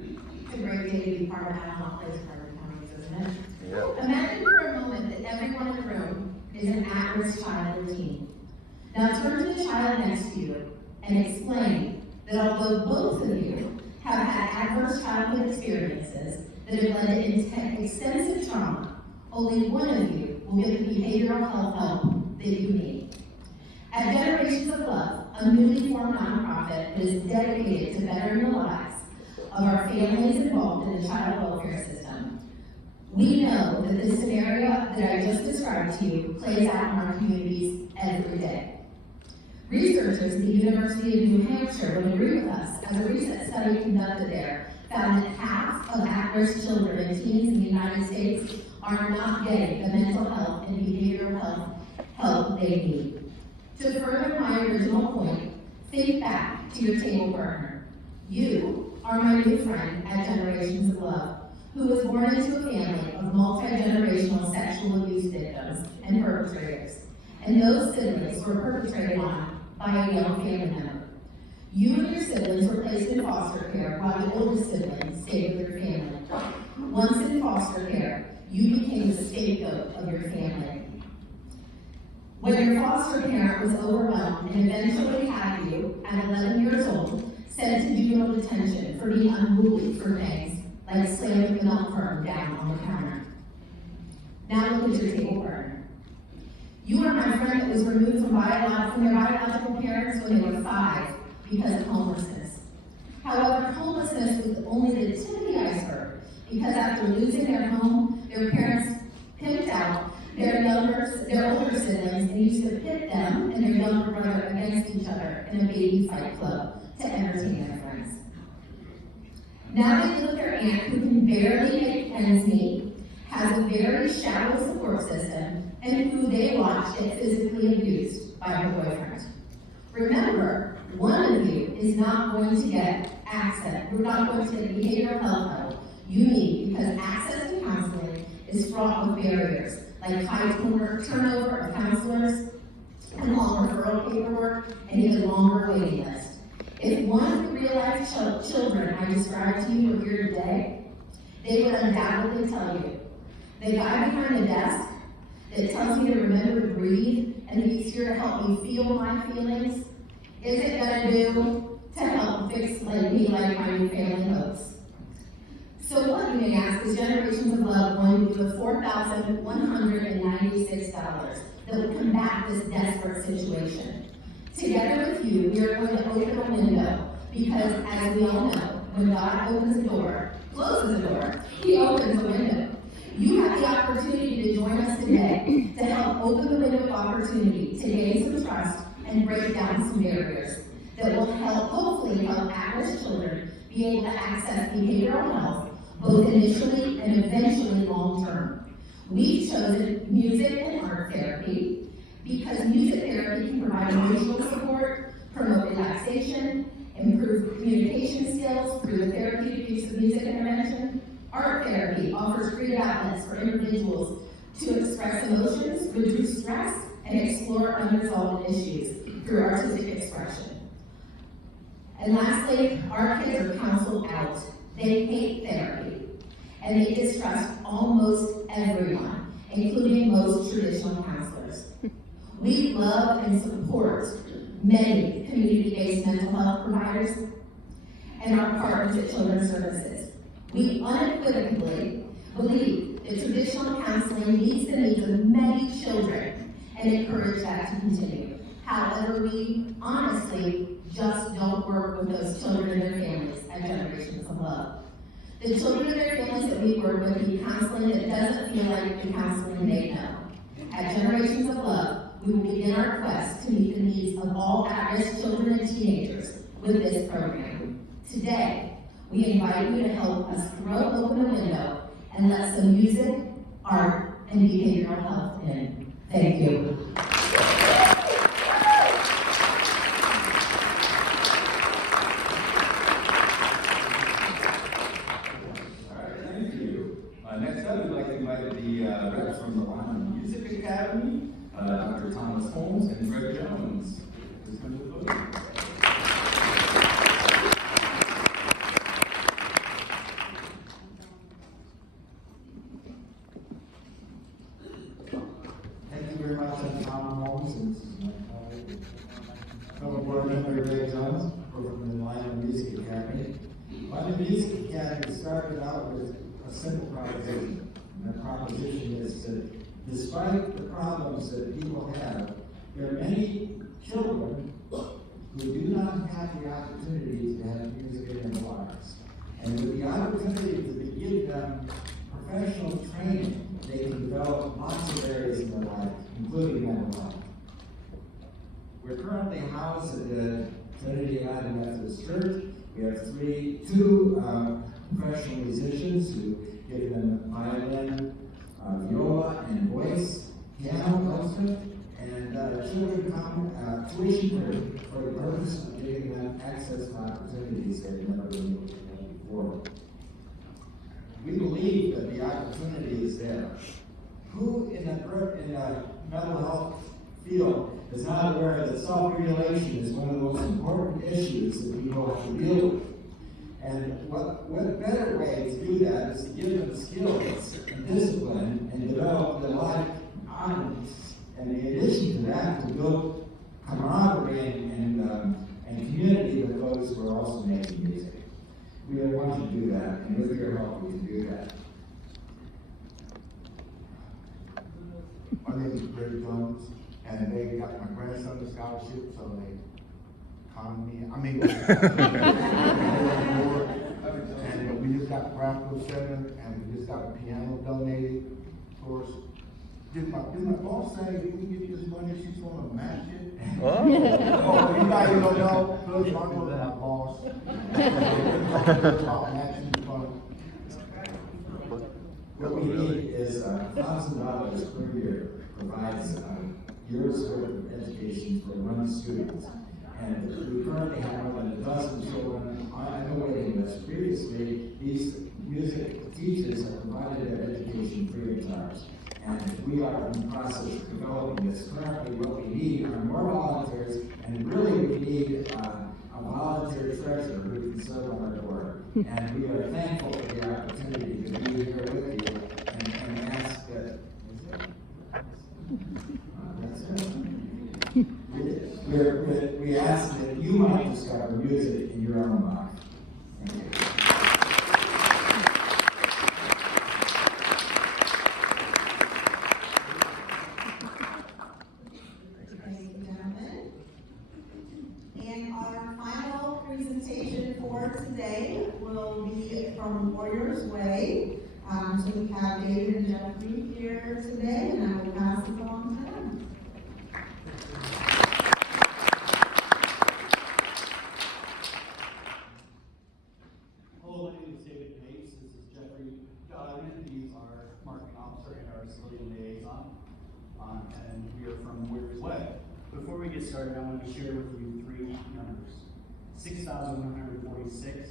It's a great day to be part of Alamo Place Garden County, isn't it? Yeah. Imagine for a moment that everyone in the room is an at-risk child or teen. Now turn to the child next to you and explain that although both of you have had adverse childhood experiences that have led to extensive trauma, only one of you will get the behavioral health help that you need. At Generations of Love, a newly formed nonprofit that is dedicated to bettering the lives of our families involved in the child welfare system, we know that the scenario that I just described to you plays out in our communities every day. Researchers at the University of New Hampshire would agree with us, as a recent study conducted there found that half of at-risk children and teens in the United States are not getting the mental health and behavioral health help they need. To further my original point, think back to your table partner. You are my new friend at Generations of Love, who was born into a family of multi-generational sexual abuse victims and perpetrators, and those siblings were perpetrated on by a young family member. You and your siblings were placed in foster care while the oldest sibling stayed with your family. Once in foster care, you became the scapegoat of your family. When your foster parent was overwhelmed and eventually had you, at 11 years old, sent to juvenile detention for being unruly for things like slamming the milk carton down on the counter. Now look at your table partner. You are my friend that was removed from their biological parents when they were 5 because of homelessness. However, homelessness was only the tip of the iceberg, because after losing their home, their parents pimped out their older siblings and used to pit them and their younger brother against each other in a baby fight club to entertain their friends. Now they live with their aunt, who can barely make ends meet, has a very shallow support system, and who they watch get physically abused by her boyfriend. Remember, one of you is not going to get access. We're not going to get behavioral health help you need, because access to counseling is fraught with barriers like high turnover of counselors and long referral paperwork and even longer waiting lists. If one of the real-life children I described to you were here today, they would undoubtedly tell you. The guy behind the desk that tells me to remember to breathe and he's here to help me feel my feelings isn't gonna do to help fix me like my new family hopes. So what, you may ask, is Generations of Love going to do with $4,196 that would combat this desperate situation? Together with you, we are going to open a window because, as we all know, when God opens a door, closes a door, He opens a window. You have the opportunity to join us today to help open the window of opportunity, to gain some trust and break down some barriers that will hopefully help at-risk children be able to access behavioral health, both initially and eventually long-term. We've chosen music and art therapy because music therapy can provide emotional support, promote relaxation, improve communication skills through the therapeutic use of music intervention. Art therapy offers creative outlets for individuals to express emotions, reduce stress, and explore unresolved issues through artistic expression. And lastly, our kids are counseled out. They hate therapy, and they distrust almost everyone, including most traditional counselors. We love and support many community-based mental health providers and our partners at Children's Services. We unequivocally believe that traditional counseling meets the needs of many children and encourage that to continue. However, we honestly just don't work with those children and their families at Generations of Love. The children and their families that we work with need counseling that doesn't feel like the counseling they know. At Generations of Love, we will begin our quest to meet the needs of all at-risk children and teenagers with this program. Today, we invite you to help us throw open a window and let some music, art, and behavioral health in. Thank you. Thank you. Next up, we'd like to invite the reps from the London Music Academy, Dr. Thomas Holmes and Greg Jones. Please come to the podium. Thank you very much, I'm Tom Holmes, and this is my colleague, fellow board member Greg Jones, from the London Music Academy. London Music Academy started out with a simple proposition. And that proposition is that despite the problems that people have, there are many children who do not have the opportunity to have music in their lives. And with the opportunity to give them professional training, they can develop lots of areas in their life, including mental health. We're currently housed at the Trinity United Methodist Church. We have two professional musicians who give them violin, viola, and voice, piano, concert, and children come tuition free for the purpose of giving them access to opportunities they've never been able to have before. We believe that the opportunity is there. Who in the mental health field is not aware that self-regulation is one of the most important issues that people have to deal with? And what better way to do that is to give them skills and discipline and develop their life honors. And in addition to that, to build camaraderie and community with those who are also making music. We want to do that, and with your help, we can do that. My name is Greg Jones, and they got my grandson a scholarship, so they conned me. And we just got the graphical center, and we just got a piano donated. Of course, did my boss say if we can get this money, she's going to match it? Oh, you guys don't know, Phil's not going to my boss. About matching the fund. What we need is $1,000 per year provides years worth of education for one student. And we currently have more than a dozen children on the waiting list. Previously, these music teachers have provided their education free of charge. And we are in the process of developing this. Currently, what we need are more volunteers, and really we need a volunteer treasurer who can serve on our board. And we are thankful for the opportunity to be here with you and ask that. That's it. We ask that you might discover music in your own life. Thank you. presentation for today will be from Warriors Way. So we have David and Jeffrey here today, and I will pass it along to them. Hello, my name is David Bates. This is Jeffrey Donovan. He's our marketing officer and our civilian liaison. And we are from Warriors Way. Before we get started, I want to share with you three numbers: 6,146,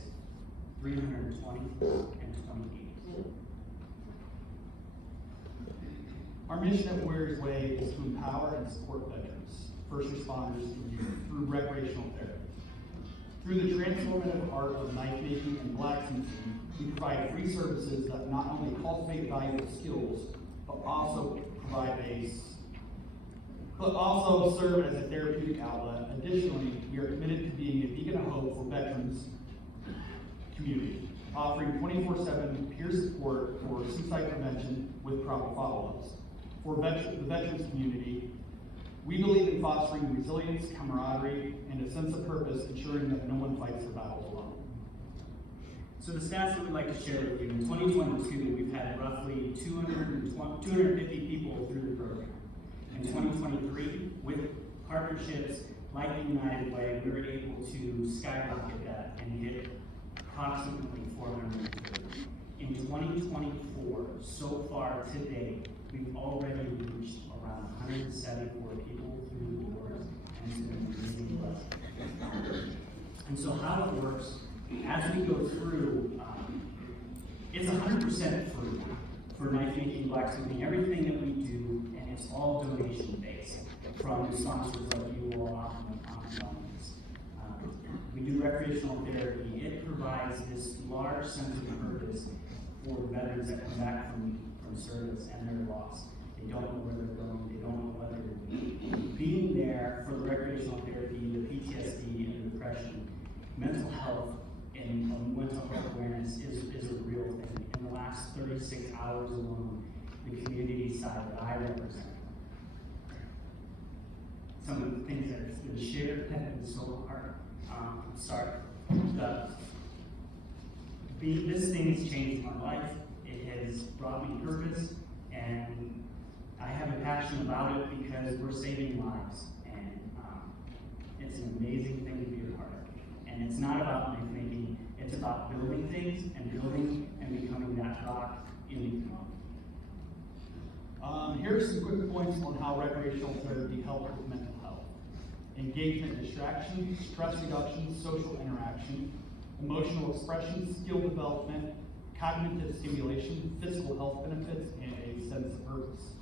320, and 28. Our mission at Warriors Way is to empower and support veterans, first responders, and youth through recreational therapy. Through the transformative art of knife making and blacksmithing, we provide free services that not only cultivate valuable skills, but also serve as a therapeutic outlet. Additionally, we are committed to being a beacon of hope for veterans community, offering 24/7 peer support for suicide prevention with proper follow-ups. For the veterans community, we believe in fostering resilience, camaraderie, and a sense of purpose, ensuring that no one fights the battle alone. So the stats that we'd like to share with you, in 2022, we've had roughly 250 people through the program. In 2023, with partnerships like the United Way, we were able to skyrocket that and hit approximately 430. In 2024, so far to date, we've already reached around 174 people through the doors, and it's been an amazing blessing. And so how it works, as we go through, it's 100% free for knife making, blacksmithing, everything that we do, and it's all donation based from sponsors like you all on we do recreational therapy. It provides this large sense of purpose for veterans that come back from service and they're lost. They don't know where they're going, they don't know what they're doing. Being there for the recreational therapy, the PTSD and the depression, mental health and mental health awareness is a real thing. In the last 36 hours alone, the community side that I represent, some of the things that have been shared have been so hard. This thing has changed my life. It has brought me purpose, and I have a passion about it because we're saving lives, and it's an amazing thing to be a part of. And it's not about knife making; it's about building things and building and becoming that rock in the community. Here are some quick points on how recreational therapy helps with mental health. Engagement and distraction, stress reduction, social interaction, emotional expression, skill development, cognitive stimulation, physical health benefits, and a sense of purpose.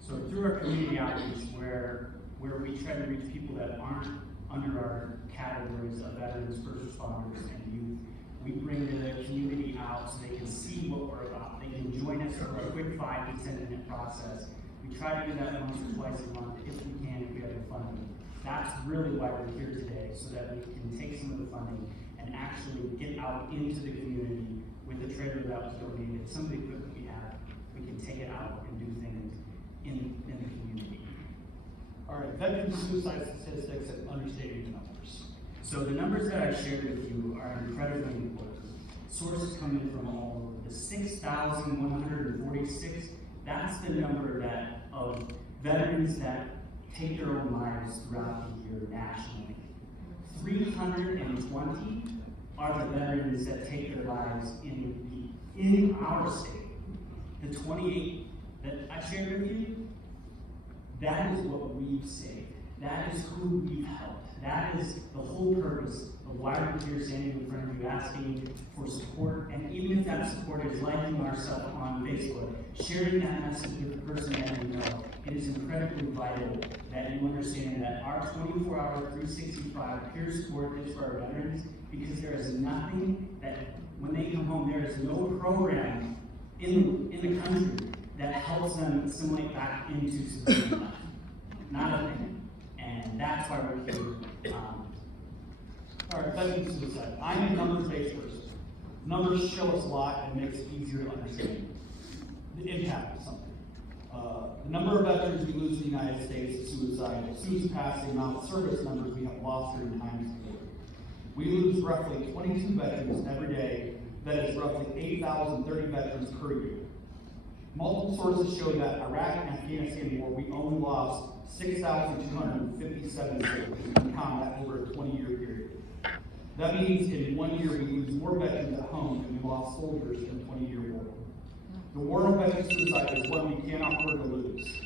So through our community outreach, where we try to reach people that aren't under our categories of veterans, first responders, and youth, we bring the community out so they can see what we're about. They can join us for a quick 5 to 10 minute process. We try to do that once or twice a month if we can, if we have the funding. That's really why we're here today, so that we can take some of the funding and actually get out into the community with the trailer that was donated. Some of the equipment we have, we can take it out and do things in the community. All right, veteran suicide statistics and understanding the numbers. So the numbers that I shared with you are incredibly important. Sources coming from all over. The 6,146, that's the number of veterans that take their own lives throughout the year nationally. 320 are the veterans that take their lives in our state. The 28 that I shared with you, that is what we've saved. That is who we've helped. That is the whole purpose of why we're here standing in front of you asking for support. And even if that support is liking ourselves on Facebook, sharing that message with the person that you know, it is incredibly vital that you understand that our 24-hour, 365 peer support is for our veterans, because there is nothing that, when they come home, there is no program in the country that helps them assimilate back into civilian life. Not a thing. And that's why we're here. All right, veteran suicide. I'm a numbers-based person. Numbers show us a lot and makes it easier to understand the impact of something. The number of veterans we lose in the United States to suicide surpass the amount of service numbers we have lost during times of war. We lose roughly 22 veterans every day. That is roughly 8,030 veterans per year. Multiple sources show that Iraq and Afghanistan war, we only lost 6,257 soldiers in combat over a 20-year period. That means in 1 year we lose more veterans at home than we lost soldiers in a 20-year war. The war on veteran suicide is one we cannot afford to lose.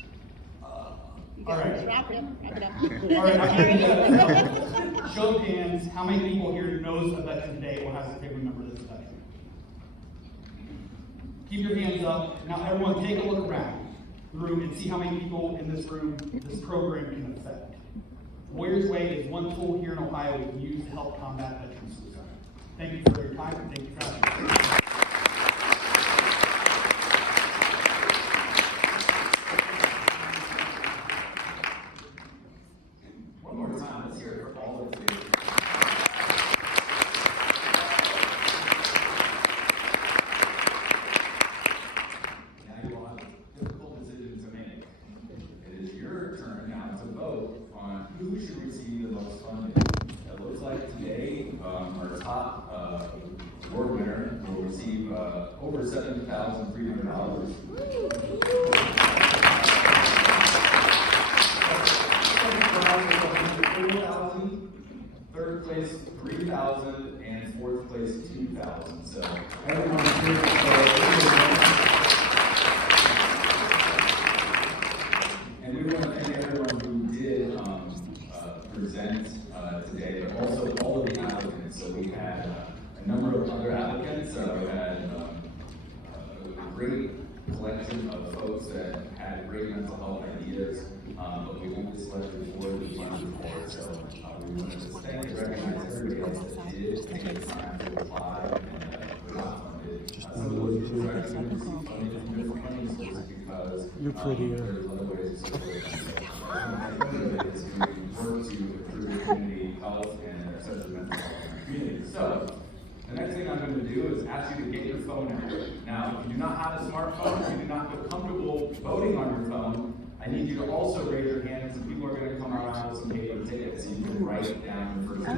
All right. Wrap it up. All right, I'm going to show of hands, how many people here knows a veteran today or has a family member that's a veteran? Keep your hands up. Now everyone take a look around the room and see how many people in this room this program can affect. Warriors Way is one tool here in Ohio we can use to help combat veteran suicide. Thank you for your time and thank you for having me. One more time, let's hear it for all of you. Now you will have a difficult decision to make. It is your turn now to vote on who should receive the most funding. It looks like today our top award winner will receive over $7,300. Third place, 3,000, and fourth place, 2,000. So everyone here. And we want to thank everyone who did present today, but also all of the applicants. So we had a number of other applicants. We had a great collection of folks that had great mental health ideas, but we only selected 4 of the final report. So we want to just thank and recognize everybody else that did take the time to apply and got funded. Some of those people are actually received funding from different funding sources because there's other ways to support them. Is to work to improve community health and accessible mental health in our community. So the next thing I'm going to do is ask you to get your phone out. Now, if you do not have a smartphone, if you do not feel comfortable voting on your phone, I need you to also raise your hand. Some people are going to come around with some paper tickets so you can write down your first name.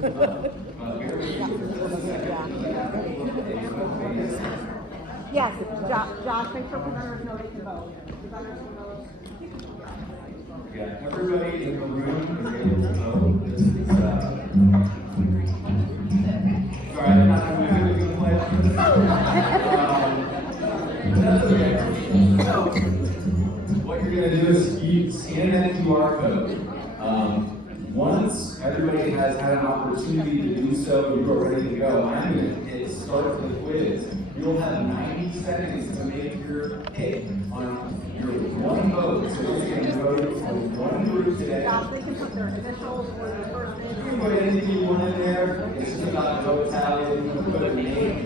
Bear with me for just a second. Yes, Josh, make sure presenters know they can vote. Yeah, everybody in the room is able to vote. This is, sorry, I'm not going to play. That's okay. So, what you're going to do is you scan that QR code. Once everybody has had an opportunity to do so, you are ready to go. I'm going to hit start the quiz. You'll have 90 seconds to make your pick on your one vote. So you're going to vote for one group today. Josh, they can put their initials or their first name. You can put anything you want in there. It's just about the vote tally. You can put a name.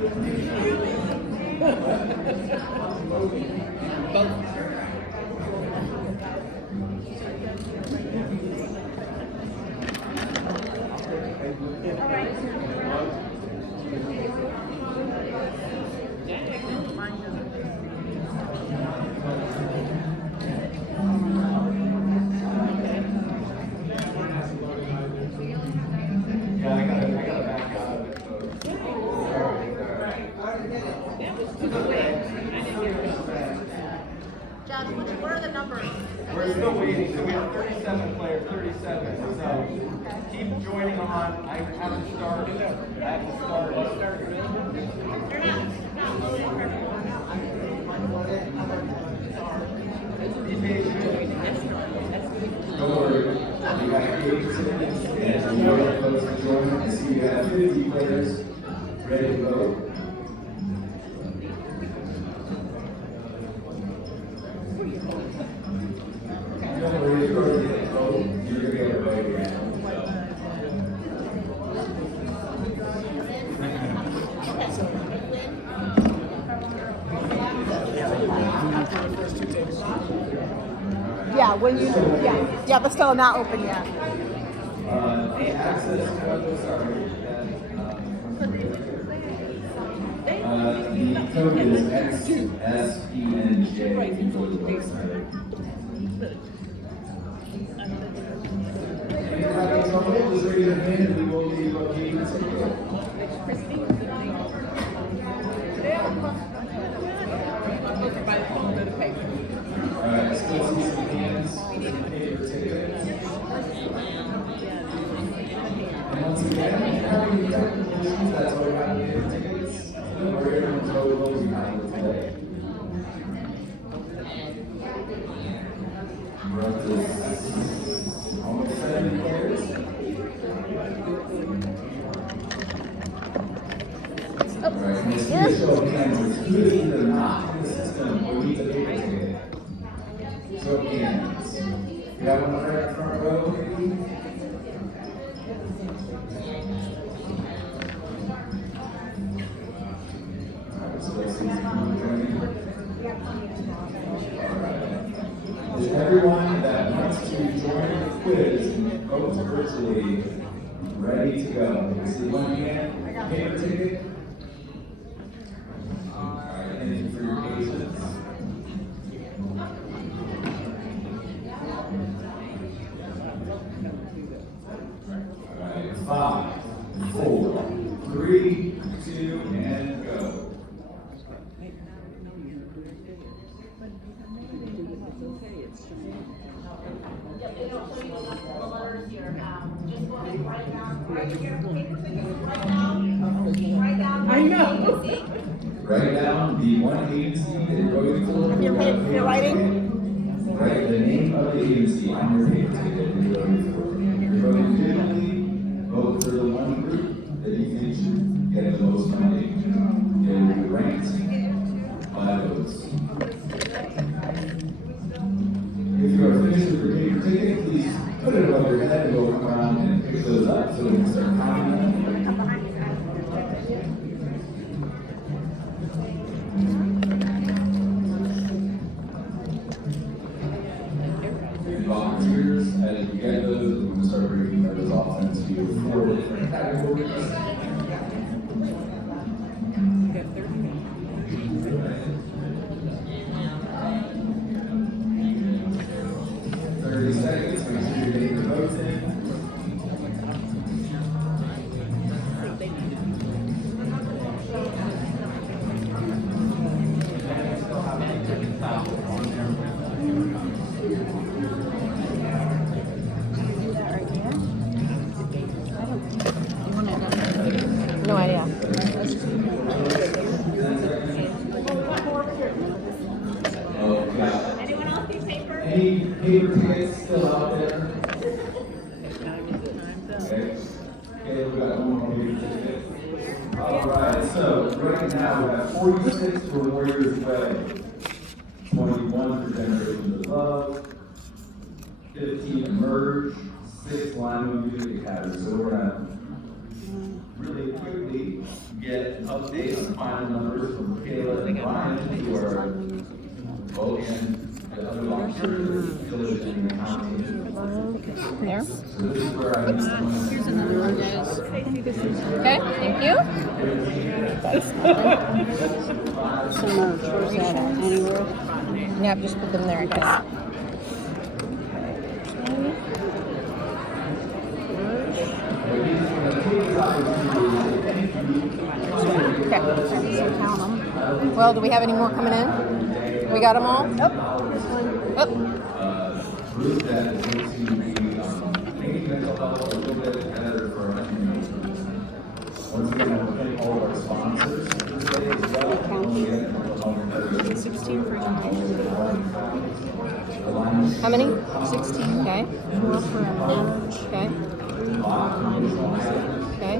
Yeah, I gotta back out of it, folks. Josh, what are the numbers? We're still waiting, so we have 37 players, 37. So keep joining on. I have to start. Be patient. Don't worry. You got 8 seconds, and you know folks to join. I see you have 50 players ready to vote. Don't worry, you're going to get a vote. You're going to get a vote again. Yeah, when you, yeah, but still not open yet. The access code, sorry. The code is XSPNJ for the website. If you're having trouble, just raise your hand, we will give you a payment ticket. Alright, still see some hands, paper tickets. And once again, if you have any technical issues, that's why we have paper tickets. Don't worry, everyone's always what we have today. We're up to almost 70 players. Alright, and this is a show of hands. It's good either not in the system or needs a paper ticket. Show of hands. You have one right in front row, maybe? Alright, so let's see some joining. Alright. Is everyone that wants to join the quiz and vote virtually ready to go? See one hand, paper ticket? Alright, thank you for your patience. Alright, 5, 4, 3, 2, and go. I know. Write down the one agency that you're voting for. You're writing? Write the name of the agency on your paper ticket that you're voting for. If you're voting digitally, vote for the one group that you think should get the most money. They will be ranked by votes. If you are finished with your paper ticket, please put it above your head and go around and pick those up so we can start counting them. Volunteers, as you get those, we can start breaking those off into 4 different categories. 30 seconds, make sure you're getting the votes in. No idea. Anyone else need paper? Any paper tickets still out there? Okay. Okay, we got one more paper ticket. Alright, so right now we have 46 for Warriors Way, 21 for Generations of Love, 15 Emerge, 6 Lima Music Academy. So we're gonna really quickly get updates on the final numbers from Kayla and Brian, who are both in the other volunteers, diligent in accounting. There. So this is where I need Here's another one, guys. Okay, thank you. So no, where's that at? Anywhere? Yeah, just put them there, I guess. Okay, so count them. Well, do we have any more coming in? We got them all? Oh. group that is going to be making mental health a little bit better for our community. Once again, I want to thank all of our sponsors today as well. Once again, mental health 16 for how many? 16, okay. 4 for Emerge, okay. 3 for okay.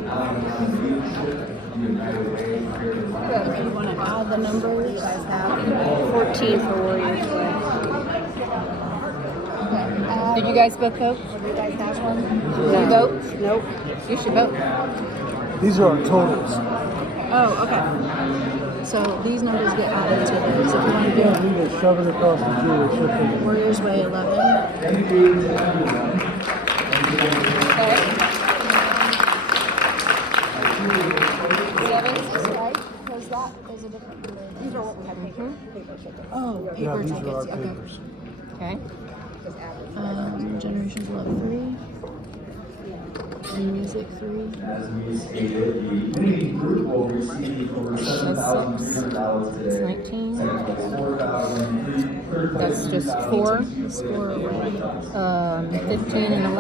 Good. Do you want to add the numbers? You guys have 14 for Warriors Way. Okay. Did you guys both vote? Do you guys have one? Did you vote? Nope. You should vote. These are our totals. Oh, okay. So these numbers get added to those if you want to do Yeah, it. we just shove it across the queue. Warriors Way 11. Okay. 7 is right, because that is a different number. These are what we have paper. Oh, paper Yeah, these tickets. are our Okay. papers. Okay. Generations Love 3. Music 3. As we stated, the winning group will receive over $7,300 today. That's 19. Second place, $4,000. Third place, That's just 4. The score 15 and 11.